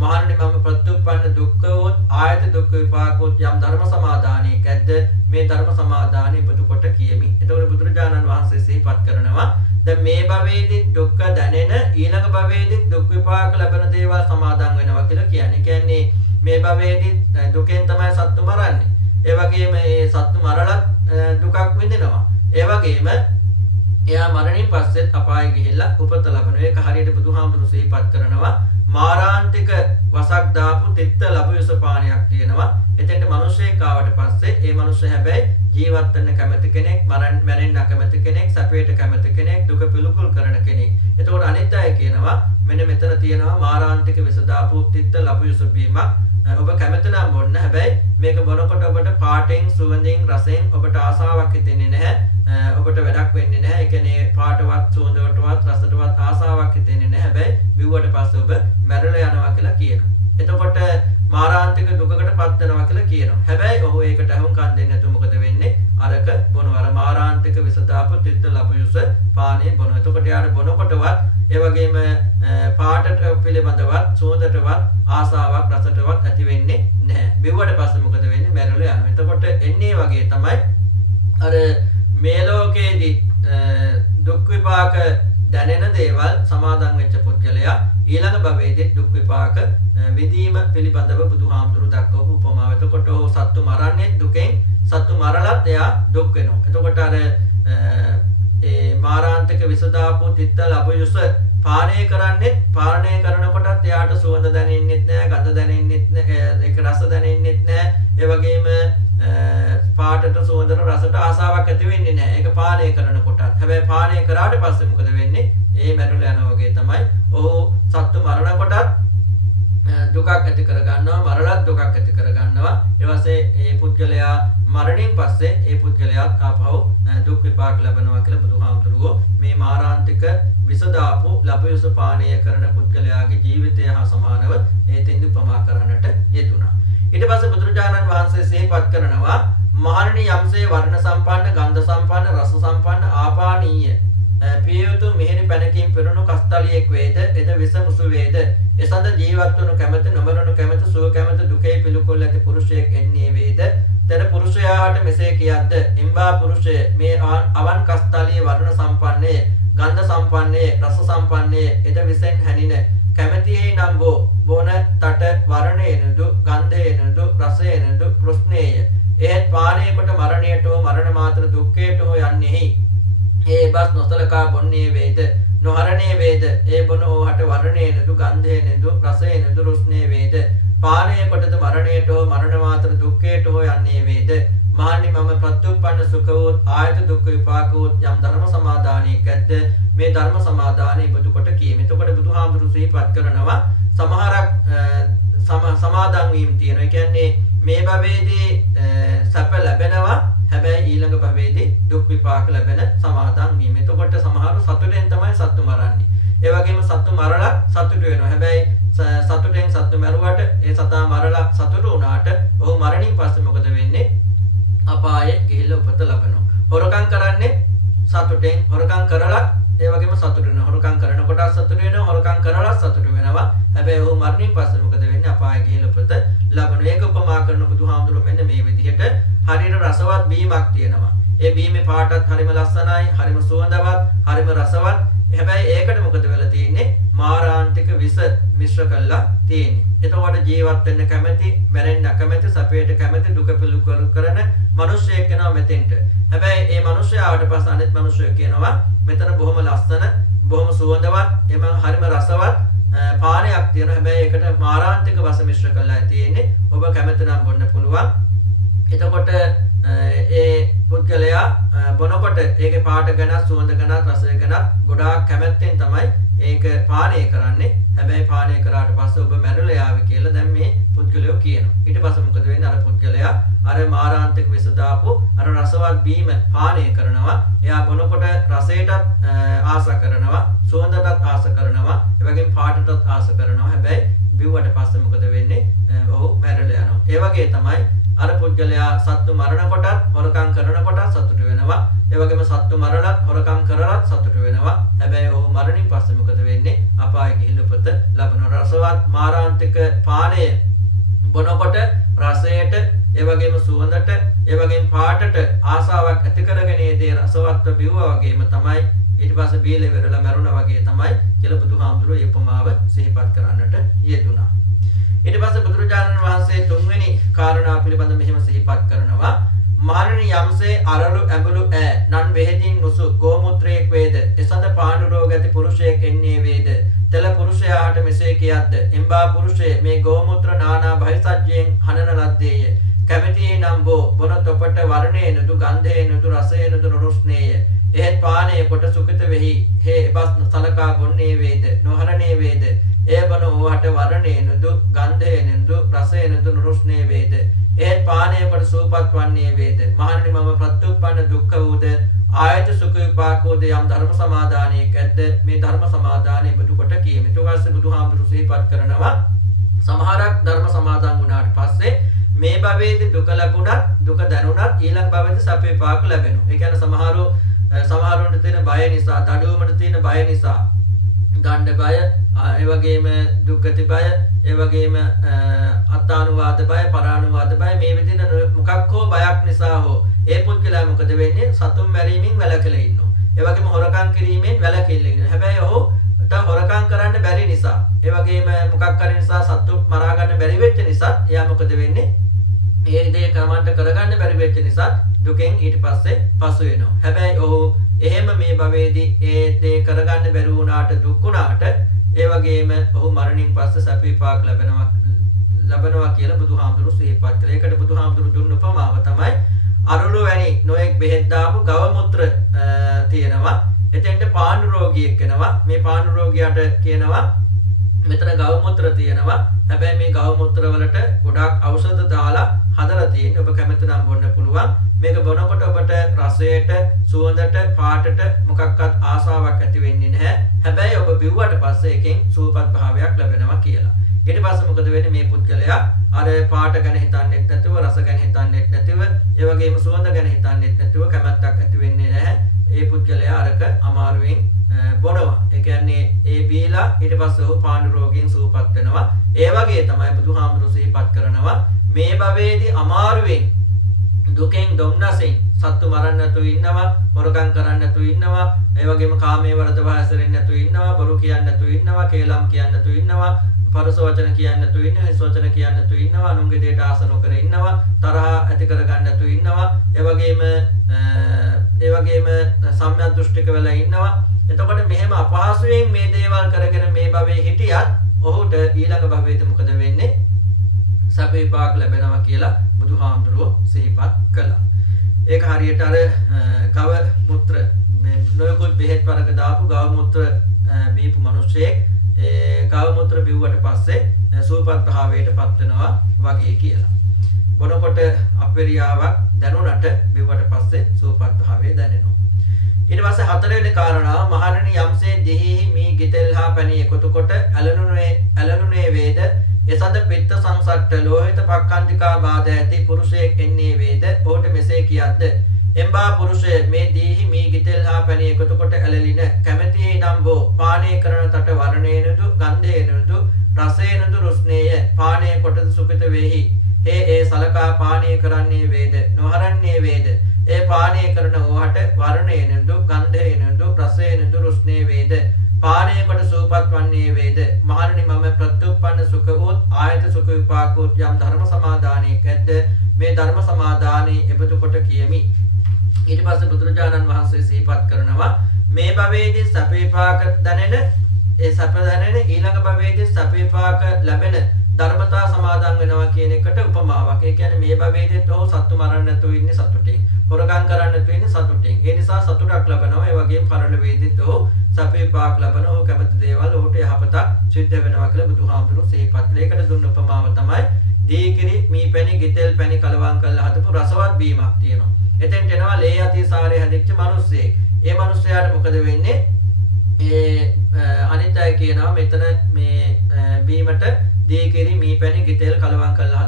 මහණනි, මම ප්‍රත්‍යুৎපන්න දුක්ඛවොත් ආයත දුක්ඛ විපාකවොත් යම් ධර්ම සමාදානයක් ඇද්ද, මේ ධර්ම සමාදානෙ ඉබඳු කොට කියමි. එතකොට බුදුරජාණන් වහන්සේ සිහිපත් කරනවා, දැන් මේ භවයේදී දුක්ඛ දැනෙන, ඊළඟ භවයේදී දුක් විපාක ලැබෙන දේවල් සමාදන් වෙනවා කියලා කියන්නේ. කියන්නේ මේ භවයේදී දුකෙන් තමයි සත්තු මරන්නේ. ඒ වගේම මේ සත්තු මරලත් දුකක් විඳිනවා. ඒ වගේම එයා මරණින් පස්සෙත් අපායෙ ගිහිල්ලා උපත ලබනවා. ඒක හරියට බුදුහාමුදුරු සිහිපත් කරනවා. මාරාන්තික වසක් දාපු තිත්ත ලැබු යසපානයක් තියෙනවා. එතෙන්ට මිනිස්සෙක් ආවට පස්සේ ඒ මිනිස්සයා හැබැයි ජීවත් වෙන්න කැමති කෙනෙක්, මැරෙන්න කැමති කෙනෙක්, සැපයට කැමති කෙනෙක්, දුක පිළිකුල් කරන කෙනෙක්. එතකොට අනිත් අය කියනවා මෙන්න මෙතන තියෙනවා මාරාන්තික විස දාපු තිත්ත ලැබු යස බීමක්. ඔබ කැමති නම් බොන්න. හැබැයි මේක බොනකොට ඔබට පාටෙන්, සුවඳින්, රසෙන් ඔබට ආසාවක් හිතෙන්නේ නැහැ. ඔබට වැඩක් වෙන්නේ නැහැ. ඒ කියන්නේ පාටවත්, සුවඳවටවත්, රසටවත් ආසාවක් හිතෙන්නේ නැහැ. හැබැයි බිව්වට පස්සේ ඔබ මැරෙලා යනවා කියලා කියනවා. එතකොට මාරාන්තික දුකකට පත් වෙනවා කියලා කියනවා. හැබැයි ඔහු ඒකට අහුම්කම් දෙන්නේ නැතුව මොකද වෙන්නේ? අරක බොනවා. අර මාරාන්තික විස දාපු තිත්ත ලබයුස පානේ බොනවා. එතකොට යාර බොනකොටවත් ඒ වගේම පාටට පිළිබඳවත් සුවඳටවත් ආසාවක් රසටවත් ඇති වෙන්නේ නැහැ. බිව්වට පස්සේ මොකද වෙන්නේ? මැරෙලා යනවා. එතකොට එන්නේ වගේ තමයි අර මේ ලෝකයේදී දුක් විපාක දැනෙන දේවල් සමාදන් වෙච්ච පුද්ගලයා ඊළඟ භවයේදී දුක් විපාක විඳීම පිළිබඳව බුදුහාමුදුරු දක්වපු උපමාව. එතකොට ඔහු සත්තු මරන්නේ දුකෙන් සත්තු මරලත් එයා දුක් වෙනවා. එතකොට අර ඒ මාරාන්තික විස දාපු තිත්ත ලබයුස පානය කරනකොටත් එයාට සුවඳ දැනෙන්නෙත් නැහැ, ගඳ දැනෙන්නෙත් නැහැ, ඒක රස දැනෙන්නෙත් නැහැ. ඒ වගේම පාටට සුවඳට රසට ආසාවක් ඇති වෙන්නේ නැහැ. ඒක පානය කරනකොටත්. හැබැයි පානය කරාට පස්සේ මොකද වෙන්නේ? ඒ මැරුලා යනවා වගේ තමයි. ඔහු සත්තු මරනකොටත් දුකක් ඇති කර ගන්නවා, මරලත් දුකක් ඇති කර ගන්නවා. ඊට පස්සේ මේ පුද්ගලයා මරණයෙන් පස්සේ ඒ පුද්ගලයාත් ආපහු දුක් විපාක ලබනවා කියලා බුදුහාමුදුරුවෝ මේ මාරාන්තික විස දාපු ලබයුස පානය කරන පුද්ගලයාගේ ජීවිතය හා සමානව ඒ තෙන්දි උපමා කරන්නට යෙදුණා. ඊට පස්සේ බුදුරජාණන් වහන්සේ සිහිපත් කරනවා මහණනි යම්සේ වර්ණ සම්පන්න, ගන්ධ සම්පන්න, රස සම්පන්න, ආපානීය පියයුතු මිහිරි පැනකින් පිරුණු කස්තලියෙක් වේද, එද විස මුසු වේද, එසඳ ජීවත් වනු කැමැති, නොමරණු කැමැති, සුව කැමැති, දුකේ පිළිකුල් ඇති පුරුෂයෙක් එන්නේ වේද. තෙර පුරුෂයාට මෙසේ කියද්ද එම්බා පුරුෂය මේ අවන් කස්තලියේ වර්ණ සම්පන්නේ, ගන්ධ සම්පන්නේ, රස සම්පන්නේ, එද විසෙන් හැනින කැමැතියේ නම් බොන තට වර්ණේනදු, ගන්ධේනදු, රසේනදු ප්‍රශ්නේය. එහෙත් පානය කොට මරණයට හෝ මරණ මාත්‍ර දුක්ඛයට හෝ යන්නේහි. ඒ බස් නොසලකා බොන්නේ වේද, නොහරණේ වේද. ඒ බොන ඕහට වර්ණේනදු, ගන්ධේනදු, රසේනදු, රසනේ වේද. පානය කොටද මරණයට හෝ මරණ මාත්‍ර දුක්ඛයට හෝ යන්නේ වේද. මහණනි මම ප්‍රත්‍යුප්පන්න සුඛ වූ ආයත දුක්ඛ විපාක වූ යම් ධර්ම සමාදානයක් ඇද්ද මේ ධර්ම සමාදානෙ ඉබදු කොට කියමි. එතකොට බුදුහාමුදුරු සිහිපත් කරනවා සමහරක් සමාදන් වීම තියෙනවා. ඒ කියන්නේ මේ භවයේදී සැප ලැබෙනවා, හැබැයි ඊළඟ භවයේදී දුක් විපාක ලැබෙන සමාදන් වීම. එතකොට සමහරව සතුටෙන් තමයි සත්තු මරන්නේ. ඒ වගේම සත්තු මරලා සතුට වෙනවා. හැබැයි සතුටෙන් සත්තු මරුවට ඒ සතා මරලා සතුට වුණාට ඔහු මරණින් පස්සේ මොකද වෙන්නේ? අපායේ ගිහිල්ලා උපත ලබනවා. හොරකම් කරන්නේ සතුටෙන්, හොරකම් කරලා ඒ වගේම සතුට වෙනවා. හොරකම් කරනකොට සතුට වෙනවා, හොරකම් කරලා සතුට වෙනවා. හැබැයි ඔහු මරණින් පස්සේ මොකද වෙන්නේ? අපායේ ගිහිල්ලා උපත ලබනවා. ඒක උපමා කරන බුදුහාමුදුරුවෝ මෙන්න මේ විදිහට හරියට රසවත් බීමක් තියෙනවා. ඒ බීමේ පාටත් හරිම ලස්සනයි, හරිම සුවඳවත්, හරිම රසවත්. හැබැයි ඒකට මොකද වෙලා තියෙන්නේ? මාරාන්තික විස මිශ්‍ර කරලා තියෙන්නේ. එතකොට ජීවත් වෙන්න කැමැති, මැරෙන්න අකමැති, සැපයට කැමැති, දුක පිළිකුල් කරන මිනිස්සෙක් කෙනා මෙතෙන්ට. හැබැයි මේ මිනිස්සයාට පස්සේ අනිත් මිනිස්සු කියනවා මෙතන බොහොම ලස්සන, බොහොම සුවඳවත්, එම හරිම රසවත් පානයක් තියෙනවා. හැබැයි ඒකට මාරාන්තික වස මිශ්‍ර කරලා තියෙන්නේ. ඔබ කැමති නම් බොන්න පුළුවන්. එතකොට ඒ පුද්ගලයා බොනකොට ඒකේ පාට ගැන, සුවඳ ගැන, රසය ගැන ගොඩාක් කැමැත්තෙන් තමයි ඒක පානය කරන්නේ. හැබැයි පානය කරාට පස්සේ ඔබ මැරෙලා යාවි කියලා දැන් මේ පුද්ගලයෝ කියනවා. ඊට පස්සේ මොකද වෙන්නේ? අර පුද්ගලයා අර මාරාන්තික විස දාපු අර රසවත් බීම පානය කරනවා. එයා බොනකොට රසයටත් ආස කරනවා, සුවඳටත් ආස කරනවා, ඒ වගේම පාටටත් ආස කරනවා. හැබැයි බිව්වට පස්සේ මොකද වෙන්නේ? ඔහු මැරෙලා යනවා. ඒ වගේ තමයි අර පුද්ගලයා සත්තු මරනකොටත්, හොරකම් කරනකොටත් සතුට වෙනවා. ඒ වගේම සත්තු මරලත්, හොරකම් කරලත් සතුට වෙනවා. හැබැයි ඔහු මරණින් පස්සේ මොකද වෙන්නේ? අපායේ ගිහිල්ලා උපත ලබනවා. රසවත් මාරාන්තික පානය බොනකොට රසයට, ඒ වගේම සුවඳට, ඒ වගේම පාටට ආසාවක් ඇති කරගෙන ඒ රසවත්ව බිව්වා වගේම තමයි ඊට පස්සේ බීලා ඉවරලා මැරුණා වගේ තමයි කියලා බුදුහාමුදුරුවෝ මේ උපමාව සිහිපත් කරන්නට යෙදුණා. ඊට පස්සේ බුදුරජාණන් වහන්සේ තුන්වෙනි කාරණා පිළිබඳ මෙහෙම සිහිපත් කරනවා. මහණනි යම්සේ අරලු ඇඹලු නන් බෙහෙතින් මුසු ගෝමුත්‍රයක් වේද, එසඳ පාණු රෝග ඇති පුරුෂයෙක් එන්නේ වේද. තෙල පුරුෂයාට මෙසේ කියද්ද එම්බා පුරුෂය මේ ගෝමුත්‍ර නානා බහිසජ්ජයෙන් හනන ලද්දේය. කැමැතියි නම් බොන තොපට වර්ණේනදු, ගන්ධේනදු, රසේනදු රුස්නේය. එහෙත් පානය කොට සුඛිත වෙහි. හේ බස් සලකා බොන්නේ වේද, නොහරණේ වේද. ඒ බන ඕහට වර්ණේනදු, ගන්ධේනදු, රසේනදු රුස්නේ වේද. එහෙත් පානය කොට සූපත් වන්නේ වේද. මහණනි මම ප්‍රත්‍යුප්පන්න දුක්ඛ වූද ආයත සුඛ විපාකෝද යම් ධර්ම සමාදානයක් ඇද්ද මේ ධර්ම සමාදානය බදු කොට කියමි. ඊට පස්සේ බුදුහාමුදුරු සිහිපත් කරනවා සමහරක් ධර්ම සමාදන් වුණාට පස්සේ මේ භවයේදී දුක ලැබුණත් දුක දැනුණත් ඊළඟ භවයේදී සැප විපාක ලැබෙනවා. ඒ කියන්නේ සමහරුන්ට තියෙන බය නිසා, දඩුවමට තියෙන බය නිසා, දණ්ඩ බය, ඒ වගේම දුක්ගති බය, ඒ වගේම අත්තානුවාද බය, පරානුවාද බය, මේ විදිහට මොකක් හෝ බයක් නිසා හෝ ඒ පුද්ගලයා මොකද වෙන්නේ? සතුන් මැරීමෙන් වැළකීලා ඉන්නවා. ඒ වගේම හොරකම් කිරීමෙන් වැළකීලා ඉන්නවා. හැබැයි ඔහුට හොරකම් කරන්න බැරි නිසා, ඒ වගේම මොකක් හරි නිසා සතුන් මරා ගන්න බැරි වෙච්ච නිසා එයා මොකද වෙන්නේ? ඒ දේ කමන්ට කරගන්න බැරි වෙච්ච නිසා දුකෙන් ඊට පස්සේ පසු වෙනවා. හැබැයි ඔහු එහෙම මේ භවයේදී ඒ දේ කරගන්න බැරි වුණාට දුක් වුණාට ඒ වගේම ඔහු මරණින් පස්සේ සැප විපාක ලැබනවා කියලා බුදුහාමුදුරු සිහිපත් කළා. ඒකට බුදුහාමුදුරු දුන්න උපමාව තමයි අරුළු වැනි නොයෙක් බෙහෙත් දාපු ගව මුත්‍ර තියෙනවා. එතෙන්ට පාණ්ඩු රෝගියෙක් එනවා. මේ පාණ්ඩු රෝගියාට කියනවා මෙතන ගව මුත්‍ර තියෙනවා. හැබැයි මේ ගව මුත්‍ර වලට ගොඩාක් ඖෂධ දාලා හදලා තියෙන්නේ. ඔබ කැමති නම් බොන්න පුළුවන්. මේක බොනකොට ඔබට රසයට, සුවඳට, පාටට මොකක්වත් ආසාවක් ඇති වෙන්නේ නැහැ. හැබැයි ඔබ බිව්වට පස්සේ එකෙන් සුවපත් භාවයක් ලැබෙනවා කියලා. ඊට පස්සේ මොකද වෙන්නේ? මේ පුද්ගලයා අර පාට ගැන හිතන්නේ නැතුව, රස ගැන හිතන්නේ නැතුව, ඒ වගේම සුවඳ ගැන හිතන්නේ නැතුව කැමැත්තක් ඇති වෙන්නේ නැහැ. ඒ පුද්ගලයා අරක අමාරුවෙන් බොනවා. ඒ කියන්නේ ඒ බීලා ඊට පස්සේ ඔහු පාණ්ඩු රෝගයෙන් සුවපත් වෙනවා. ඒ වගේ තමයි බුදුහාමුදුරු සිහිපත් කරනවා මේ භවයේදී අමාරුවෙන් දුකෙන් දුම්නසෙන් සත්තු මරන්න නැතුව ඉන්නවා, හොරකම් කරන්න නැතුව ඉන්නවා, ඒ වගේම කාමයේ වරදවා හැසිරෙන්න නැතුව ඉන්නවා, බොරු කියන්න නැතුව ඉන්නවා, කේලම් කියන්න නැතුව ඉන්නවා, පරස වචන කියන්න නැතුව ඉන්නවා, හිස් වචන කියන්න නැතුව ඉන්නවා, අනුන්ගේ දේට ආස නොකර ඉන්නවා, තරහ ඇති කර ගන්න නැතුව ඉන්නවා, ඒ වගේම සම්‍යක් දෘෂ්ටික වෙලා ඉන්නවා. එතකොට මෙහෙම අපහසුයෙන් මේ දේවල් කරගෙන මේ භවයේ හිටියත් ඔහුට ඊළඟ භවයේදී මොකද වෙන්නේ? සැප විපාක ලැබෙනවා කියලා බුදුහාමුදුරුවෝ සිහිපත් කළා. ඒක හරියට අර ගව මුත්‍ර මේ නොයෙකුත් බෙහෙත් වර්ග දාපු ගව මුත්‍ර බීපු මිනිස්සෙක් ඒ ගව මුත්‍ර බිව්වට පස්සේ සුවපත් භාවයට පත් වෙනවා වගේ කියලා. බොනකොට අපරියාවක් දැනුණට බිව්වට පස්සේ සුවපත් භාවය දැනෙනවා. ඊට පස්සේ හතරවෙනි කාරණාව මහණෙනි යම්සේ දෙහි මී ගිතෙල් හා පැණි එකතු කොට ඇලනුනේ වේද එසඳ පිත්ත සංසට්ඨ ලෝහිත පක්ඛන්තිකා බාධ ඇති පුරුෂයෙක් එන්නේ වේද ඔහුට මෙසේ කියද්ද එම්බා පුරුෂය මේ දීහි මී ගිතෙල් හා පැණි එකතු කොට ඇලලින කැමැති නම් බෝ පානය කරන තට වර්ණේනදු ගන්ධේනදු රසේනදු රුස්නේය පානය කොටද සුඛිත වේහි ඒ සලකා පානය කරන්නේ වේද නොහරන්නේ වේද ඒ පානය කරන ඕහට වර්ණේනදු ගන්ධේනදු රසේනදු රුස්නේ වේද පානය කොට සූපත් වන්නේ වේද මහණනි මම ප්‍රත්‍යුප්පන්න සුඛ වූත් ආයත සුඛ විපාකෝත් යම් ධර්ම සමාදානයක ඇද්ද මේ ධර්ම සමාදානයේ එබඳු කොට කියමි. ඊට පස්සේ බුදුරජාණන් වහන්සේ සිහිපත් කරනවා මේ භවයේදී සැප විපාක දැනෙන ඒ සැප දැනෙන ඊළඟ භවයේදී සැප විපාක ලැබෙන ධර්මතා සමාදන් වෙනවා කියන එකට උපමාවක්. ඒ කියන්නේ මේ භවයේදීත් ඔහු සත්තු මරන්න නැතුව ඉන්නේ සතුටින්. හොරකම් කරන්න නැතුව ඉන්නේ සතුටින්. ඒ නිසා සතුටක් ලබනවා. ඒ වගේම පරණ වේදීත් ඔහු සැප විපාක ලබනවා. ඔහු කැමති දේවල් ඔහුට යහපතක් සිද්ධ වෙනවා කියලා බුදුහාමුදුරුවෝ සිහිපත් කළේ. ඒකට දුන්න උපමාව තමයි දීකිරි මී පැණි ගිතෙල් පැණි කලවම් කරලා හදපු රසවත් බීමක් තියෙනවා. එතෙන්ට එනවා ලේ යති සාරේ හැදිච්ච මිනිස්සෙක්. ඒ මිනිස්සයාට මොකද වෙන්නේ? අනිත් අය කියනවා මෙතන මේ බීමට දීකිරි මී පැණි ගිතෙල් කලවම් කරලා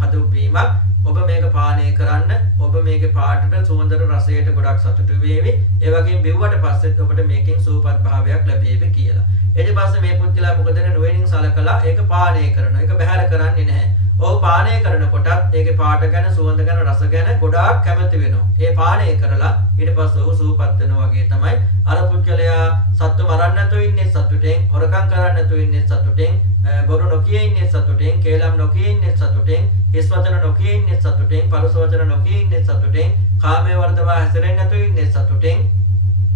හදපු බීමක්. ඔබ මේක පානය කරන්න. ඔබ මේකේ පාටට සුවඳට රසයට ගොඩක් සතුටු වේවි. ඒ වගේම බිව්වට පස්සෙත් ඔබට මේකෙන් සූපත් භාවයක් ලැබෙවි කියලා. ඊට පස්සේ මේ පුද්ගලයා මොකද නුවණින් සලකලා ඒක පානය කරනවා. ඒක බහැර කරන්නේ නැහැ. ඔහු පානය කරනකොටත් ඒකේ පාට ගැන, සුවඳ ගැන, රස ගැන ගොඩාක් කැමති වෙනවා. ඒ පානය කරලා ඊට පස්සේ ඔහු සූපත් වෙනවා වගේ තමයි අර පුද්ගලයා සත්තු මරන්න නැතුව ඉන්නේ සතුටෙන්, හොරකම් කරන්න නැතුව ඉන්නේ සතුටෙන්, බොරු නොකිය ඉන්නේ සතුටෙන්, කේලම් නොකිය ඉන්නේ සතුටෙන්, හිස් වචන නොකිය ඉන්නේ සතුටෙන්, පරස වචන නොකිය ඉන්නේ සතුටෙන්, කාමයේ වර්ධවා හැසිරෙන්නේ නැතුව ඉන්නේ සතුටෙන්,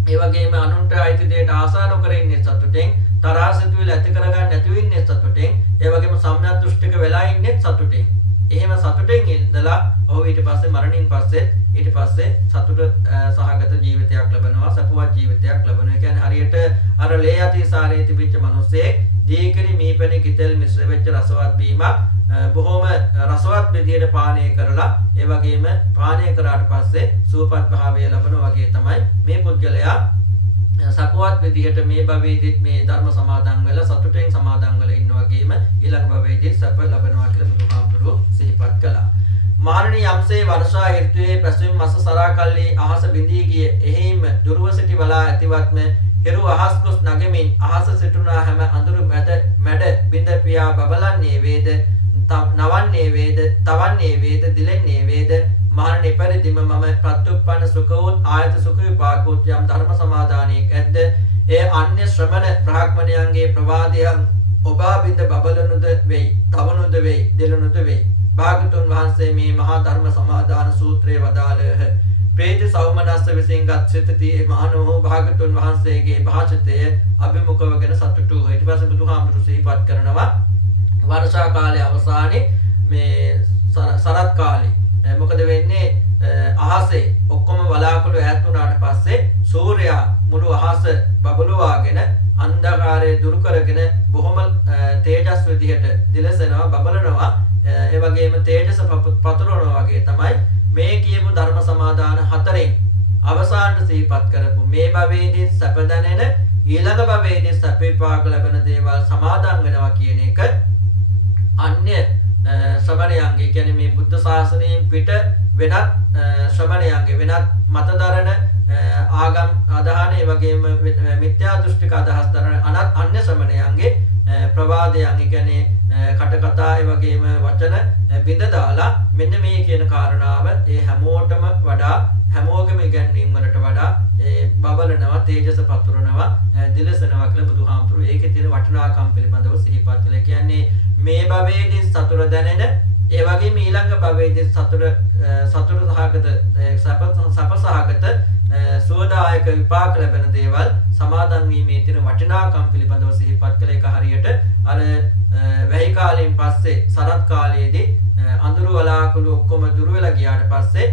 ඒ වගේම අනුන්ට අයිති දෙයට ආසා නොකර ඉන්නේ සතුටෙන්, තරහ සිතුවිලි ඇති කරගන්න නැතුව ඉන්නේ සතුටෙන්, ඒ වගේම සම්‍යක් දෘෂ්ටික වෙලා ඉන්නේ සතුටෙන්. එහෙම සතුටෙන් ඉඳලා ඔහු ඊට පස්සේ මරණින් පස්සේ ඊට පස්සේ සතුට සහගත ජීවිතයක් ලබනවා, සපුවත් ජීවිතයක් ලබනවා. ඒ කියන්නේ හරියට අර ලේ යති සාරේ තිබිච්ච මිනිස්සෙක් දීකිරි මීපැණි ගිතෙල් මිශ්‍ර වෙච්ච රසවත් බීමක් බොහොම රසවත් විදියට පානය කරලා ඒ වගේම පානය කරාට පස්සේ සුවපත් භාවය ලබනවා වගේ තමයි මේ පුද්ගලයා සපුවත් විදිහට මේ භවයේදීත් මේ ධර්ම සමාදන් වෙලා සතුටෙන් සමාදන් වෙලා ඉන්න වගේම ඊළඟ භවයේදී සප ලබනවා කියලා බුදුහාමුදුරුවෝ සිහිපත් කළා. මාරණී යම්සේ වර්ෂා ඍතුවේ පැසුම් මස සරා කල්ලි අහස බිඳී ගිය එහෙයිම දුරව සිටි බලා ඇතිවත්ම හිරු අහස් කුස් නගමින් අහස සිටුනා හැම අඳුරු මැඩ බිඳ පියා බබලන්නේ වේද නවන්නේ වේද තවන්නේ වේද දිලෙන්නේ වේද මහණනි පරිදිම මම ප්‍රත්‍යුප්පන්න සුඛෝත් ආයත සුඛ විපාකෝත් යම් ධර්ම සමාදානයක් ඇද්ද ඒ අන්‍ය ශ්‍රමණ බ්‍රාහ්මණයන්ගේ ප්‍රවාදයන් ඔබා බිඳ බබලනුද වෙයි තවනුද වෙයි දිලනුද වෙයි. භාගතුන් වහන්සේ මේ මහා ධර්ම සමාදාන සූත්‍රයේ වදාළහ. ප්‍රේත සෞමනස්ස විසින්ගත් සිතති මහණෝ භාගතුන් වහන්සේගේ භාෂිතය අභිමුඛවගෙන සතුටු. ඊට පස්සේ බුදුහාමුදුරු සිහිපත් කරනවා වර්ෂා කාලයේ අවසානයේ මේ සරත් කාලේ මොකද වෙන්නේ අහසේ ඔක්කොම වලාකුළු ඈත් වුණාට පස්සේ සූර්යයා මුළු අහස බබළුවාගෙන අන්ධකාරය දුරු කරගෙන බොහොම තේජස් විදිහට දිලසෙනවා බබලනවා ඒ වගේම තේජස පතුරවනවා වගේ තමයි මේ කියපු ධර්ම සමාදාන හතරෙන් අවසානට සිහිපත් කරපු මේ භවයේදී සැප දැනෙන ඊළඟ භවයේදී සැප විපාක ලැබෙන දේවල් සමාදන් වෙනවා කියන එක අන්‍ය ශ්‍රමණයන්ගේ කියන්නේ මේ බුද්ධ ශාසනයෙන් පිට වෙනත් ශ්‍රමණයන්ගේ වෙනත් මතදරන ආගම් අදහන ඒ වගේම මිත්‍යා දෘෂ්ටික අදහස් දරන අන්‍ය ශ්‍රමණයන්ගේ ප්‍රවාදයන් කියන්නේ කට කතා ඒ වගේම වචන බිඳ දාලා මෙන්න මේ කියන කාරණාව ඒ හැමෝටම වඩා හැමෝගෙම ඉගැන්වීම් වලට වඩා ඒ බබලනවා තේජස පතුරනවා දිලසනවා කියලා බුදුහාමුදුරුවෝ ඒකේ තියෙන වටිනාකම් පිළිබඳව සිහිපත් කළා. කියන්නේ මේ භවයේදී සතුට දැනෙන ඒ වගේම ඊළඟ භවයේදී සතුට සහගත සපසහගත සෝදායක විපාක ලැබෙන දේවල් සමාදන් වීමේ තියෙන වටිනාකම් පිළිබඳව සිහිපත් කළ එක හරියට අර වැහි කාලයෙන් පස්සේ සරත් කාලයේදී අඳුරු වලාකුළු ඔක්කොම දුර වෙලා ගියාට පස්සේ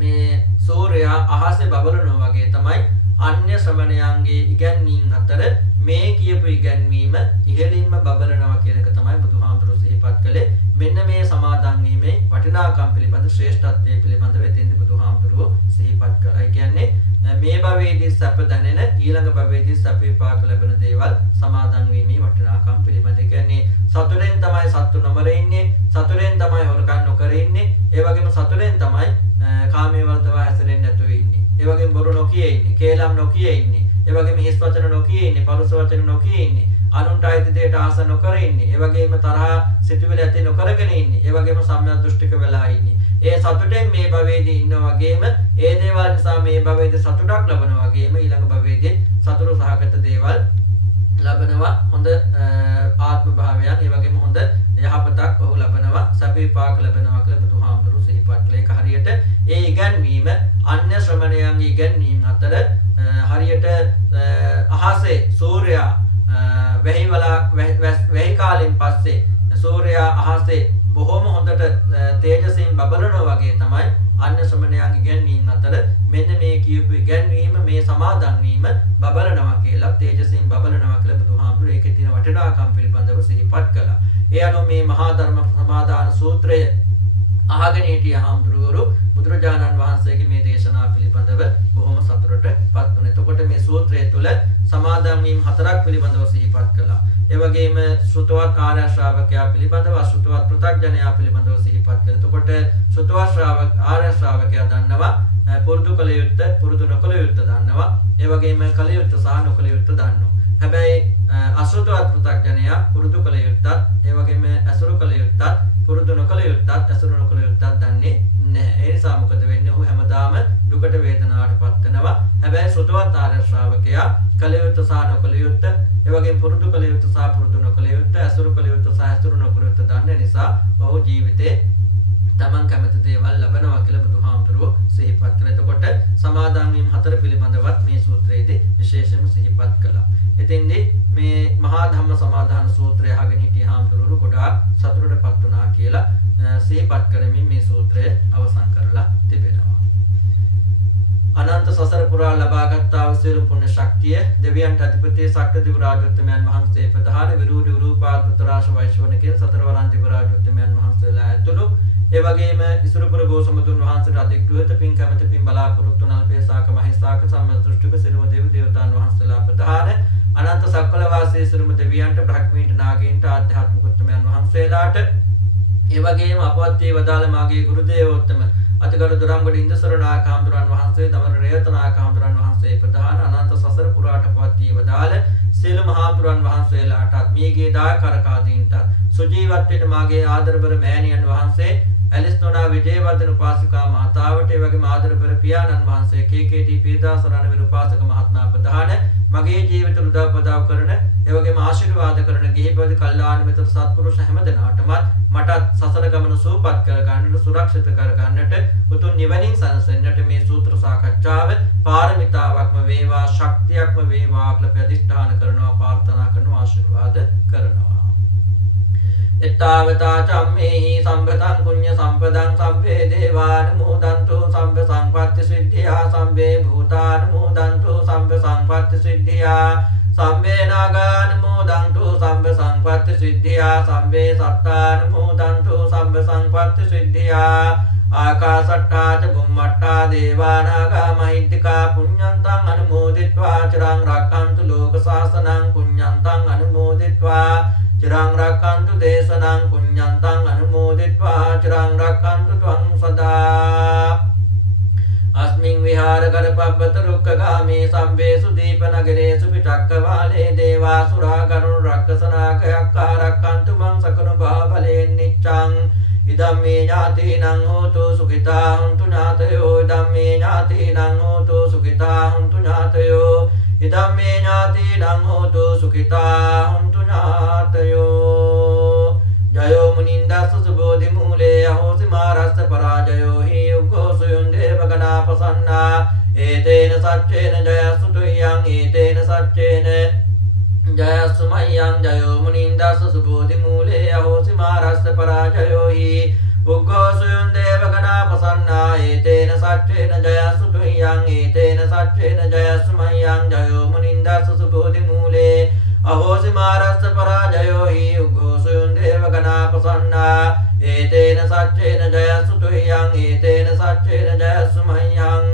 මේ සූර්යයා අහසේ බබලනවා වගේ තමයි අන්‍ය ශ්‍රමණයන්ගේ ඉගැන්වීම් අතර මේ කියපු ඉගැන්වීම ඉහළින්ම බබලනවා කියන එක තමයි බුදුහාමුදුරුවෝ සිහිපත් කළේ. මෙන්න මේ සමාදන් වීමේ වටිනාකම් පිළිබඳ ශ්‍රේෂ්ඨත්වයේ පිළිබඳව එතෙන්දී බුදුහාමුදුරුවෝ සිහිපත් කළා. ඒ කියන්නේ මේ භවයේදී සැප දැනෙන ඊළඟ භවයේදී සැප විපාක ලැබෙන දේවල් සමාදන් වීමේ වටිනාකම් පිළිබඳ. ඒ කියන්නේ සතුටෙන් තමයි සත්තු නොමර ඉන්නේ, සතුටෙන් තමයි හොරකම් නොකර ඉන්නේ, ඒ වගේම සතුටෙන් තමයි කාමයේ වර්ධව හැසිරෙන්නේ නැතුව ඉන්නේ. ඒ වගේම බොරු නොකිය ඉන්නේ, කේලම් නොකිය ඉන්නේ, ඒ වගේම හිස් වචන නොකිය ඉන්නේ, පරුස වචන නොකිය ඉන්නේ, අනුන්ට අයිති දෙයට ආස නොකර ඉන්නේ, ඒ වගේම තරහ සිතුවිලි ඇති නොකරගෙන ඉන්නේ, ඒ වගේම සම්‍යක් දෘෂ්ටික වෙලා ඉන්නේ. ඒ සතුටෙන් මේ භවයේදී ඉන්නා වගේම ඒ දේවල් නිසා මේ භවයේදී සතුටක් ලබනවා වගේම ඊළඟ භවයේදී සතුරු සහගත දේවල් ලබනවා. හොඳ ආත්ම භාවයන් ඒ වගේම හොඳ යහපතක් ඔහු ලබනවා, සැප විපාක ලබනවා කියලා බුදුහාමුදුරුවෝ සිහිපත් කළේ. ඒක හරියට ඒ ඉගැන්වීම අන්‍ය ශ්‍රමණයන්ගේ ඉගැන්වීම අතර හරියට අහසේ සූර්යයා වැහි කාලෙන් පස්සේ සූර්යයා අහසේ බොහොම හොඳට තේජසින් බබලනවා වගේ තමයි අන්‍ය ශ්‍රමණයන්ගේ ඉගැන්වීම අතර මෙන්න මේ කියපු ඉගැන්වීම මේ සමාදන් වීම බබලනවා කියලා තේජසින් බබලනවා කියලා බුදුහාමුදුරුවෝ ඒකේ තියෙන වටිනාකම් පිළිබඳව සිහිපත් කළා. ඒ අනුව මේ මහා ධර්ම සමාදාන සූත්‍රය අහගෙන හිටිය හාමුදුරුවෝ බුදුරජාණන් වහන්සේගේ මේ දේශනාව පිළිබඳව බොහොම සතුටටපත් වුණා. එතකොට මේ සූත්‍රය තුළ සමාදන් වීම හතරක් පිළිබඳව සිහිපත් කළා. ඒ වගේම ශ්‍රුතවත් ආර්ය ශ්‍රාවකයා පිළිබඳව ශ්‍රුතවත් පෘථග්ජනයා පිළිබඳව සිහිපත් කළා. එතකොට ශ්‍රුතවත් ආර්ය ශ්‍රාවකයා දන්නවා පුරුදු කළ යුත්තේ පුරුදු නොකළ යුත්තේ දන්නවා. ඒ වගේම කළ යුත්තේ සහ නොකළ යුත්තේ දන්නවා. හැබැයි අශ්‍රුතවත් පෘථග්ජනයා පුරුදු කළ යුත්තත් ඒ වගේම අසුරු කළ යුත්තත් පුරුදු නොකළ යුත්තත් අසුරු නොකළ යුත්තත් දන්නේ නැහැ. ඒ නිසා මොකද වෙන්නේ? ඔහු හැමදාම දුකට වේදනාවටපත් වෙනවා. හැබැයි ශ්‍රුතවත් ආර්ය ශ්‍රාවකයා කළ යුත්තේ සහ නොකළ යුත්තේ ඒ වගේම පුරුදු කළ යුත්තේ සහ පුරුදු නොකළ යුත්තේ අසුරු කළ යුත්තේ සහ අසුරු නොකළ යුත්තේ දන්නේ නිසා ඔහු ජීවිතේ තමන් කැමති දේවල් ලබනවා කියලා බුදුහාමුදුරුවෝ සිහිපත් කළා. එතකොට සමාදන් වීම හතර පිළිබඳවත් මේ සූත්‍රයේදී විශේෂයෙන්ම සිහිපත් කළා. එතෙන්දී මේ මහා ධම්ම සමාදාන සූත්‍රය අහගෙන හිටිය හාමුදුරුවෝ ගොඩාක් සතුටටපත් වුණා කියලා සිහිපත් කරමින් මේ සූත්‍රය අවසන් කරලා තිබෙනවා. අනන්ත සසර පුරා ලබාගත්තා වූ සියලු පුණ්‍ය ශක්තිය දෙවියන්ට අධිපති සක්‍ර දිව් රාජෝත්තමයන් වහන්සේ ප්‍රධාන විරූඩි උරූපාද පුත්‍රාශ වෛශ්වණකෙන් සතරවරන් දිව් රාජෝත්තමයන් වහන්සේලා ඇතුළු ඒ වගේම ඉසුරුපුර ගෝසමුදුන් වහන්සේට අධිග්‍රහිත පින් කැමැති පින් බලාපොරොත්තු නල්පේසාක මහේසාක සම්මත දෘෂ්ටික සිරුව දේව ප්‍රධාන අනන්ත සක්වල වාසී සිරුම දෙවියන්ට බ්‍රහ්මීන්ට නාගීන්ට ආධ්‍යාත්මික උත්තමයන් වහන්සේලාට ඒ වගේම අපවත් වේ වදාළ මාගේ ගුරු දේවෝත්තම අතිගරු දොරම්ගොඩ ඉන්දසර නායක හඳුරන් වහන්සේ දමන රේත නායක හඳුරන් වහන්සේ ප්‍රධාන අනන්ත සසර පුරාට අපවත් වේ වදාළ සියලු මහාඳුරන් වහන්සේලාටත් මේගේ දායකරකාදීන්ට සුජීවත් වෙන මාගේ ආදරබර මෑණියන් වහන්සේ ඇලිස් නෝනා විජේවර්ධන උපාසිකා මහතාවට ඒ වගේම ආදරබර පියාණන් වහන්සේ කේ.කේ.ටී. පීදාස රණවීර උපාසක මහත්මයා ප්‍රධාන මගේ ජීවිත උදව් පදව් කරන ඒ වගේම ආශිර්වාද කරන ගිහිපති කල්යාණ මිත්‍ර සත්පුරුෂ හැමදෙනාටමත් මටත් සසර ගමන සූපත් කර ගන්නට සුරක්ෂිත කර ගන්නට උතුම් නිවනින් සැනසෙන්නට මේ සූත්‍ර සාකච්ඡාව පාරමිතාවක්ම වේවා ශක්තියක්ම වේවා කියලා ප්‍රතිෂ්ඨාන කරනවා ප්‍රාර්ථනා කරනවා ආශිර්වාද කරනවා එත්තාවතා චම්මේහි සම්පතං පුඤ්ඤ සම්පදං සම්පේ දේවානුමෝදන්තු සම්ප සංපත්ති සිද්ධියා සම්පේ භූතානුමෝදන්තු සම්ප සංපත්ති සිද්ධියා සම්පේ නාගානුමෝදන්තු සම්ප සංපත්ති සිද්ධියා සම්පේ සත්තානුමෝදන්තු සම්ප සංපත්ති සිද්ධියා ආකාශට්ටා ච බුම්මට්ටා දේවානාගා මහිද්దికා පුඤ්ඤන්තං අනුමෝදිත්වා චිරං රක්ඛන්තු ලෝක සාසනං පුඤ්ඤන්තං අනුමෝදිත්වා චිරං රක්ඛන්තු දේශනං පුඤ්ඤන්තං අනුමෝදිත්වා චිරං රක්ඛන්තු ත්වං සදා अस्मिन् विहारकर पब्बत रुक्कगामी सम्भेषु दीपनगरेषु पिटक्कवाले देवासुरा करुण रक्षसनाकयक्कारक्कन्तु मं सकनुभाबलेन निच्चं इदं मे ज्ञातीनां होतु सुखिता हन्तु ज्ञातयो इदं मे ज्ञातीनां होतु सुखिता हन्तु ज्ञातयो इदं मे ज्ञातीनां होतु सुखिता हन्तु ज्ञातयो जयो मुनिन्दस्य सुबोधि मूले अहोसि मारस्य पराजयो हि उग्घोषयुन् देवगणा प्रसन्ना एतेन सच्चेन जयस्सु तुह्यं एतेन सच्चेन जयस्सु मह्यं जयो मुनिन्दस्य सुबोधि मूले अहोसि मारस्य पराजयो हि उग्घोषयुन् देवगणा प्रसन्ना एतेन सच्चेन जयस्सु तुह्यं एतेन सच्चेन जयस्सु मह्यं जयो मुनिन्दस्य सुबोधि मूले अहोसि मारस्य पराजयो हि उग्घोषयुन् देवगणा प्रसन्ना एतेन सच्चेन जयस्सु तुह्यं एतेन सच्चेन जयस्सु मह्यं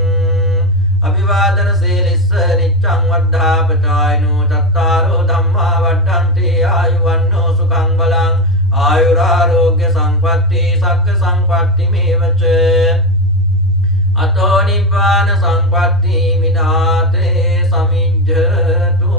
अभिवादन शीलिस्स नित्यं वद्धापचायनो चत्तारो धम्मा वर्धन्ति आयुवन्नो सुखं बलं आयुरारोग्य संपत्ति सक्ख संपत्तिमेव च अतो निब्बान संपत्ति मिनाते समिज्जतु